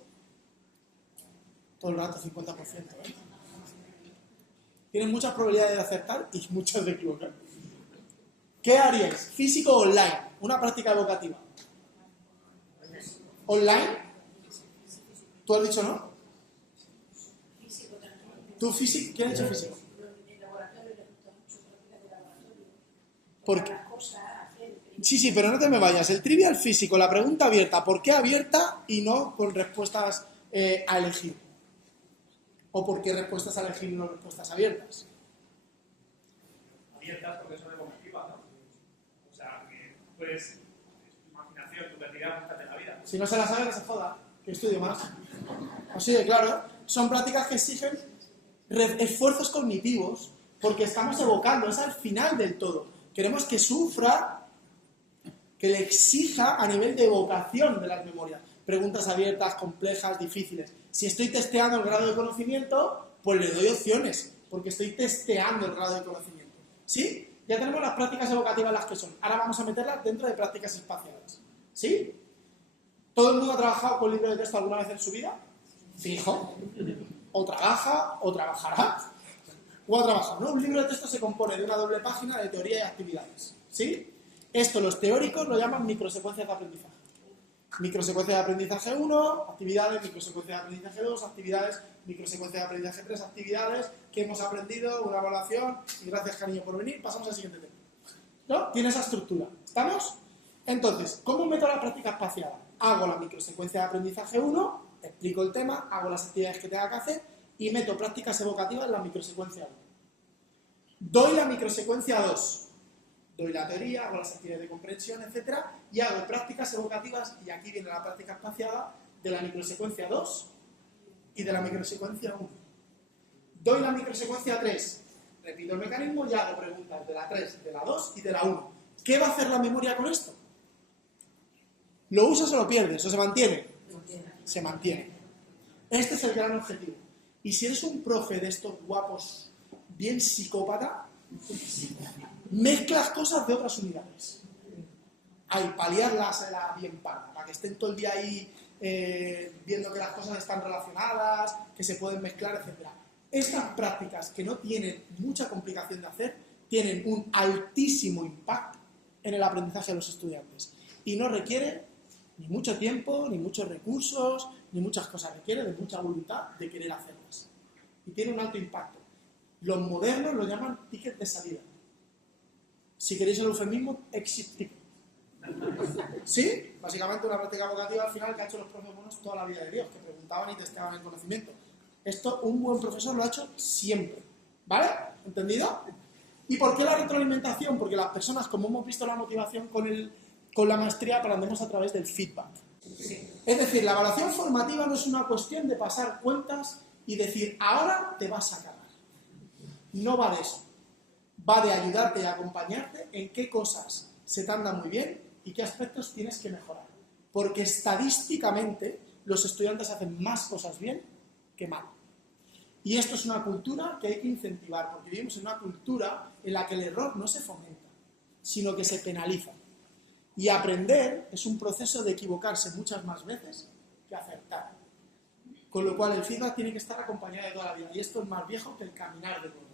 Todo el rato 50%, ¿eh? Tienes muchas probabilidades de acertar y muchas de equivocar. ¿Qué haríais? ¿Físico o online? Una práctica evocativa. ¿Online? ¿Tú has dicho no? ¿Tú físico? ¿Quién ha hecho físico? ¿Por qué? Sí, pero no te me vayas. El trivial físico, la pregunta abierta, ¿por qué abierta y no con respuestas a elegir? ¿O por qué respuestas a elegir y no respuestas abiertas? Abiertas porque son evolutivas, ¿no? O sea, que puedes, tu imaginación, tu creatividad, búscate la vida. Si no se la sabe, que se joda, que estudie más. Así de claro, son prácticas que exigen esfuerzos cognitivos porque estamos evocando, es al final del todo. Queremos que sufra, que le exija a nivel de evocación de las memorias. Preguntas abiertas, complejas, difíciles. Si estoy testeando el grado de conocimiento, pues le doy opciones, porque estoy testeando el grado de conocimiento. ¿Sí? Ya tenemos las prácticas evocativas las que son. Ahora vamos a meterlas dentro de prácticas espaciales. ¿Sí? ¿Todo el mundo ha trabajado con libro de texto alguna vez en su vida? Fijo. O trabaja, o trabajará. O ha trabajado, ¿no? Un libro de texto se compone de una doble página de teoría y actividades. ¿Sí? Esto los teóricos lo llaman microsecuencias de aprendizaje. Microsecuencia de aprendizaje 1, actividades, microsecuencia de aprendizaje 2, actividades, microsecuencia de aprendizaje 3, actividades, que hemos aprendido, una evaluación, y gracias cariño por venir, pasamos al siguiente tema. ¿No? Tiene esa estructura. ¿Estamos? Entonces, ¿cómo meto la práctica espaciada? Hago la microsecuencia de aprendizaje 1, explico el tema, hago las actividades que tenga que hacer y meto prácticas evocativas en la microsecuencia 1. Doy la microsecuencia 2. Doy la teoría, hago las actividades de comprensión, etc. Y hago prácticas evocativas, y aquí viene la práctica espaciada, de la microsecuencia 2 y de la microsecuencia 1. Doy la microsecuencia 3, repito el mecanismo y hago preguntas de la 3, de la 2 y de la 1. ¿Qué va a hacer la memoria con esto? ¿Lo usas o lo pierdes? ¿O se mantiene? Se mantiene. Este es el gran objetivo. Y si eres un profe de estos guapos, bien psicópata, mezclas cosas de otras unidades. Al paliarlas era bien para que estén todo el día ahí viendo que las cosas están relacionadas, que se pueden mezclar, etc. Estas prácticas, que no tienen mucha complicación de hacer, tienen un altísimo impacto en el aprendizaje de los estudiantes. Y no requieren ni mucho tiempo, ni muchos recursos, ni muchas cosas. Requiere de mucha voluntad de querer hacerlas. Y tiene un alto impacto. Los modernos lo llaman ticket de salida. Si queréis el eufemismo, exit ticket. ¿Sí? Básicamente una práctica evocativa al final que ha hecho los profes buenos toda la vida de Dios, que preguntaban y testeaban el conocimiento. Esto un buen profesor lo ha hecho siempre. ¿Vale? ¿Entendido? ¿Y por qué la retroalimentación? Porque las personas, como hemos visto la motivación con la maestría, aprendemos a través del feedback. Es decir, la evaluación formativa no es una cuestión de pasar cuentas y decir, ahora te vas a cagar. No va de eso. Va de ayudarte y acompañarte en qué cosas se te andan muy bien y qué aspectos tienes que mejorar. Porque estadísticamente los estudiantes hacen más cosas bien que mal. Y esto es una cultura que hay que incentivar, porque vivimos en una cultura en la que el error no se fomenta, sino que se penaliza. Y aprender es un proceso de equivocarse muchas más veces que acertar. Con lo cual el feedback tiene que estar acompañado de toda la vida. Y esto es más viejo que el caminar de nuevo.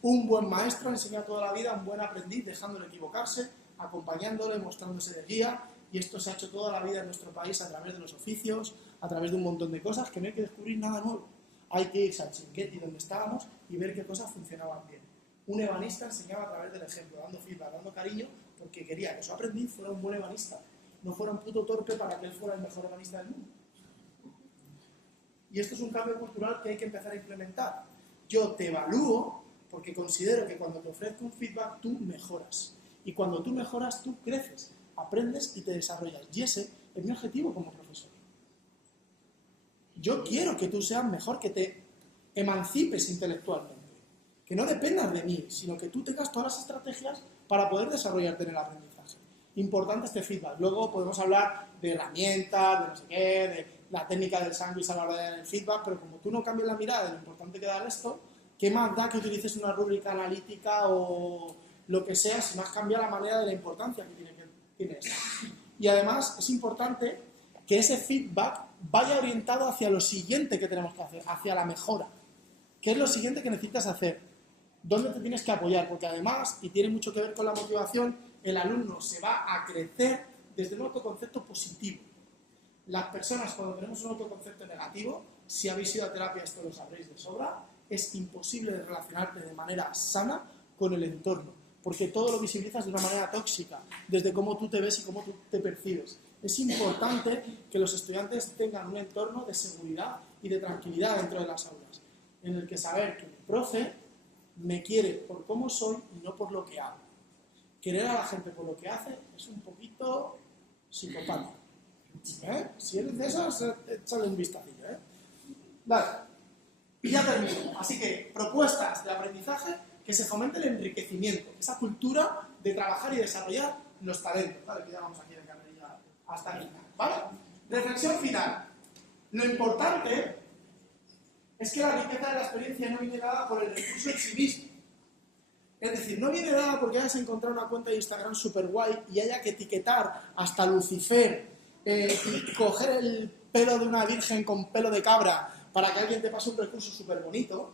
Un buen maestro enseña toda la vida a un buen aprendiz, dejándolo equivocarse, acompañándole, mostrándose de guía. Y esto se ha hecho toda la vida en nuestro país a través de los oficios, a través de un montón de cosas que no hay que descubrir nada nuevo. Hay que irse al Chinguetti donde estábamos y ver qué cosas funcionaban bien. Un ebanista enseñaba a través del ejemplo, dando feedback, dando cariño, porque quería que su aprendiz fuera un buen ebanista, no fuera un puto torpe para que él fuera el mejor ebanista del mundo. Y esto es un cambio cultural que hay que empezar a implementar. Yo te evalúo porque considero que cuando te ofrezco un feedback tú mejoras. Y cuando tú mejoras, tú creces, aprendes y te desarrollas. Y ese es mi objetivo como profesor. Yo quiero que tú seas mejor, que te emancipes intelectualmente. Que no dependas de mí, sino que tú tengas todas las estrategias para poder desarrollarte en el aprendizaje. Importante este feedback. Luego podemos hablar de herramientas, de no sé qué, de la técnica del sándwich a la hora de dar el feedback, pero como tú no cambias la mirada de lo importante que da esto, ¿qué más da que utilices una rúbrica analítica o lo que sea si no has cambiado la manera de la importancia que tiene esto? Y además es importante que ese feedback vaya orientado hacia lo siguiente que tenemos que hacer, hacia la mejora. ¿Qué es lo siguiente que necesitas hacer? ¿Dónde te tienes que apoyar? Porque además, y tiene mucho que ver con la motivación, el alumno se va a crecer desde un autoconcepto positivo. Las personas, cuando tenemos un autoconcepto negativo, si habéis ido a terapia esto lo sabréis de sobra, es imposible de relacionarte de manera sana con el entorno, porque todo lo visibilizas de una manera tóxica, desde cómo tú te ves y cómo tú te percibes. Es importante que los estudiantes tengan un entorno de seguridad y de tranquilidad dentro de las aulas, en el que saber que el profe me quiere por cómo soy y no por lo que hago. Querer a la gente por lo que hace es un poquito psicopático. Si eres de esos, échale un vistacillo. Vale. Y ya termino. Así que, propuestas de aprendizaje que se fomente el enriquecimiento, esa cultura de trabajar y desarrollar los talentos. Vale, que ya vamos aquí de carrerilla hasta aquí. ¿Vale? Reflexión final. Lo importante es que la riqueza de la experiencia no viene dada por el recurso en sí mismo. Es decir, no viene dada porque hayas encontrado una cuenta de Instagram super guay y haya que etiquetar hasta Lucifer y coger el pelo de una virgen con pelo de cabra para que alguien te pase un recurso súper bonito.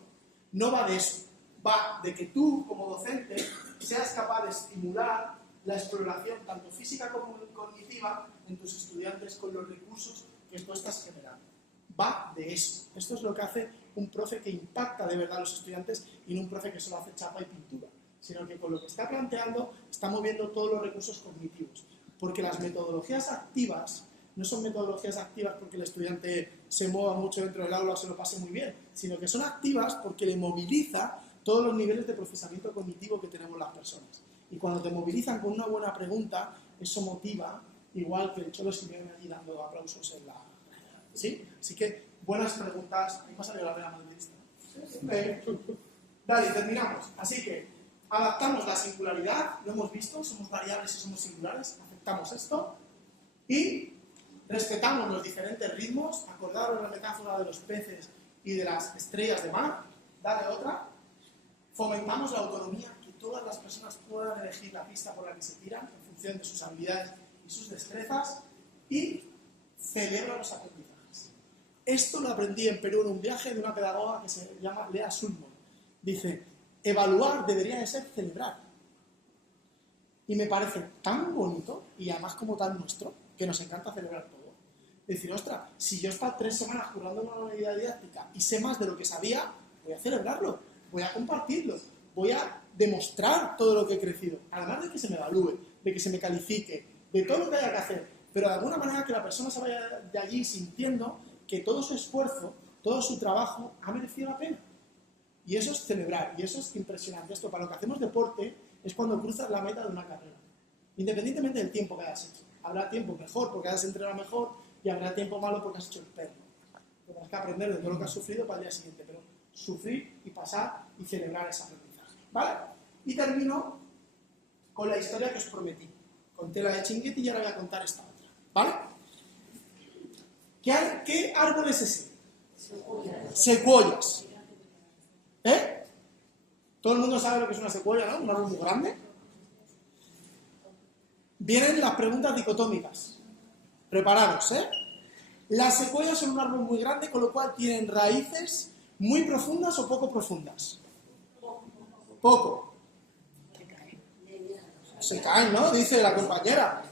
No va de eso. Va de que tú, como docente, seas capaz de estimular la exploración tanto física como cognitiva en tus estudiantes con los recursos que tú estás generando. Va de eso. Esto es lo que hace un profe que impacta de verdad a los estudiantes y no un profe que solo hace chapa y pintura, sino que con lo que está planteando está moviendo todos los recursos cognitivos. Porque las metodologías activas no son metodologías activas porque el estudiante se mueva mucho dentro del aula o se lo pase muy bien, sino que son activas porque le moviliza todos los niveles de procesamiento cognitivo que tenemos las personas. Y cuando te movilizan con una buena pregunta, eso motiva, igual que el Cholo Simeone allí dando aplausos en la... ¿Sí? Así que, buenas preguntas. A mí me ha salido la vena madridista. Dale, terminamos. Así que, adaptamos la singularidad, lo hemos visto, somos variables y somos singulares, aceptamos esto, y respetamos los diferentes ritmos, acordaros la metáfora de los peces y de las estrellas de mar, dale otra, fomentamos la autonomía, que todas las personas puedan elegir la pista por la que se tiran en función de sus habilidades y sus destrezas, y celebra los aprendizajes. Esto lo aprendí en Perú en un viaje de una pedagoga que se llama Lea Sulmon. Dice, evaluar debería de ser celebrar. Y me parece tan bonito, y además como tan nuestro, que nos encanta celebrar todo. Decir, ostras, si yo he estado 3 semanas currando una unidad didáctica y sé más de lo que sabía, voy a celebrarlo, voy a compartirlo, voy a demostrar todo lo que he crecido. Además de que se me evalúe, de que se me califique, de todo lo que haya que hacer, pero de alguna manera que la persona se vaya de allí sintiendo que todo su esfuerzo, todo su trabajo ha merecido la pena. Y eso es celebrar, y eso es impresionante. Esto, para lo que hacemos deporte, es cuando cruzas la meta de una carrera. Independientemente del tiempo que hayas hecho. Habrá tiempo mejor porque has entrenado mejor y habrá tiempo malo porque has hecho el perro. Tendrás que aprender de todo lo que has sufrido para el día siguiente, pero sufrir y pasar y celebrar ese aprendizaje. ¿Vale? Y termino con la historia que os prometí. Conté la de Chinguetti y ahora voy a contar esta otra. ¿Vale? ¿Qué árbol es ese? Secuoyas. ¿Eh? Todo el mundo sabe lo que es una secuoya, ¿no? Un árbol muy grande. Vienen las preguntas dicotómicas. Preparados, ¿eh? Las secuoyas son un árbol muy grande, con lo cual tienen raíces muy profundas o poco profundas. Poco. Se caen, ¿no? Dice la compañera.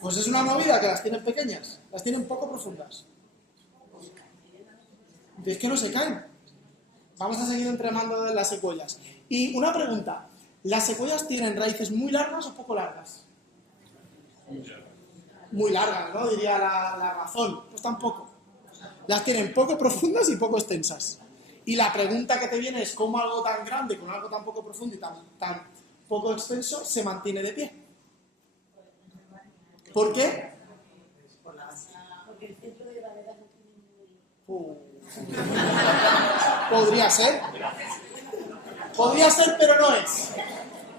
Pues es una movida que las tienen pequeñas, las tienen poco profundas. Es que no se caen. Vamos a seguir entrenando las secuoyas. Y una pregunta, ¿las secuoyas tienen raíces muy largas o poco largas? Muy largas, ¿no? Diría la razón. Pues tampoco. Las tienen poco profundas y poco extensas. Y la pregunta que te viene es cómo algo tan grande, con algo tan poco profundo y tan poco extenso, se mantiene de pie. ¿Por qué? Porque el centro de gravedad no tiene muy... Podría ser. Podría ser, pero no es.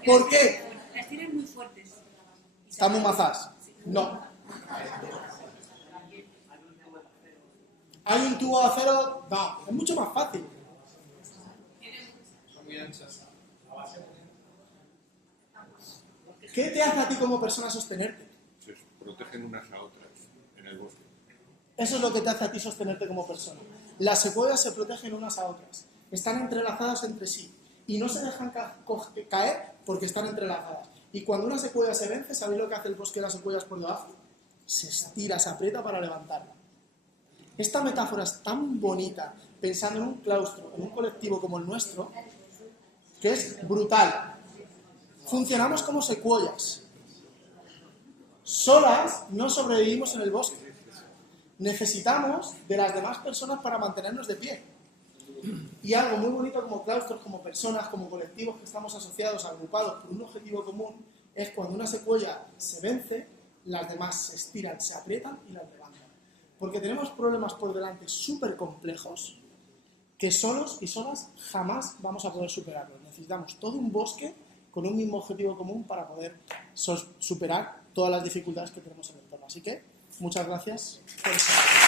¿Por qué? Las tienen muy fuertes. ¿Están muy mazadas? No. ¿Hay un tubo de acero? No. Es mucho más fácil. Son muy anchas. ¿Qué te hace a ti como persona sostenerte? Se protegen unas a otras en el bosque. Eso es lo que te hace a ti sostenerte como persona. Las secuoyas se protegen unas a otras. Están entrelazadas entre sí. Y no se dejan caer porque están entrelazadas. Y cuando una secuoya se vence, ¿sabéis lo que hace el bosque de las secuoyas por debajo? se estira, se aprieta para levantarla. Esta metáfora es tan bonita, pensando en un claustro, en un colectivo como el nuestro, que es brutal. Funcionamos como secuoyas. Solas no sobrevivimos en el bosque. Necesitamos de las demás personas para mantenernos de pie. Y algo muy bonito como claustros, como personas, como colectivos que estamos asociados, agrupados por un objetivo común, es cuando una secuoya se vence, las demás se estiran, se aprietan y las levantan. Porque tenemos problemas por delante súper complejos que solos y solas jamás vamos a poder superarlos. Necesitamos todo un bosque con un mismo objetivo común para poder superar todas las dificultades que tenemos en el entorno. Así que, muchas gracias por estar.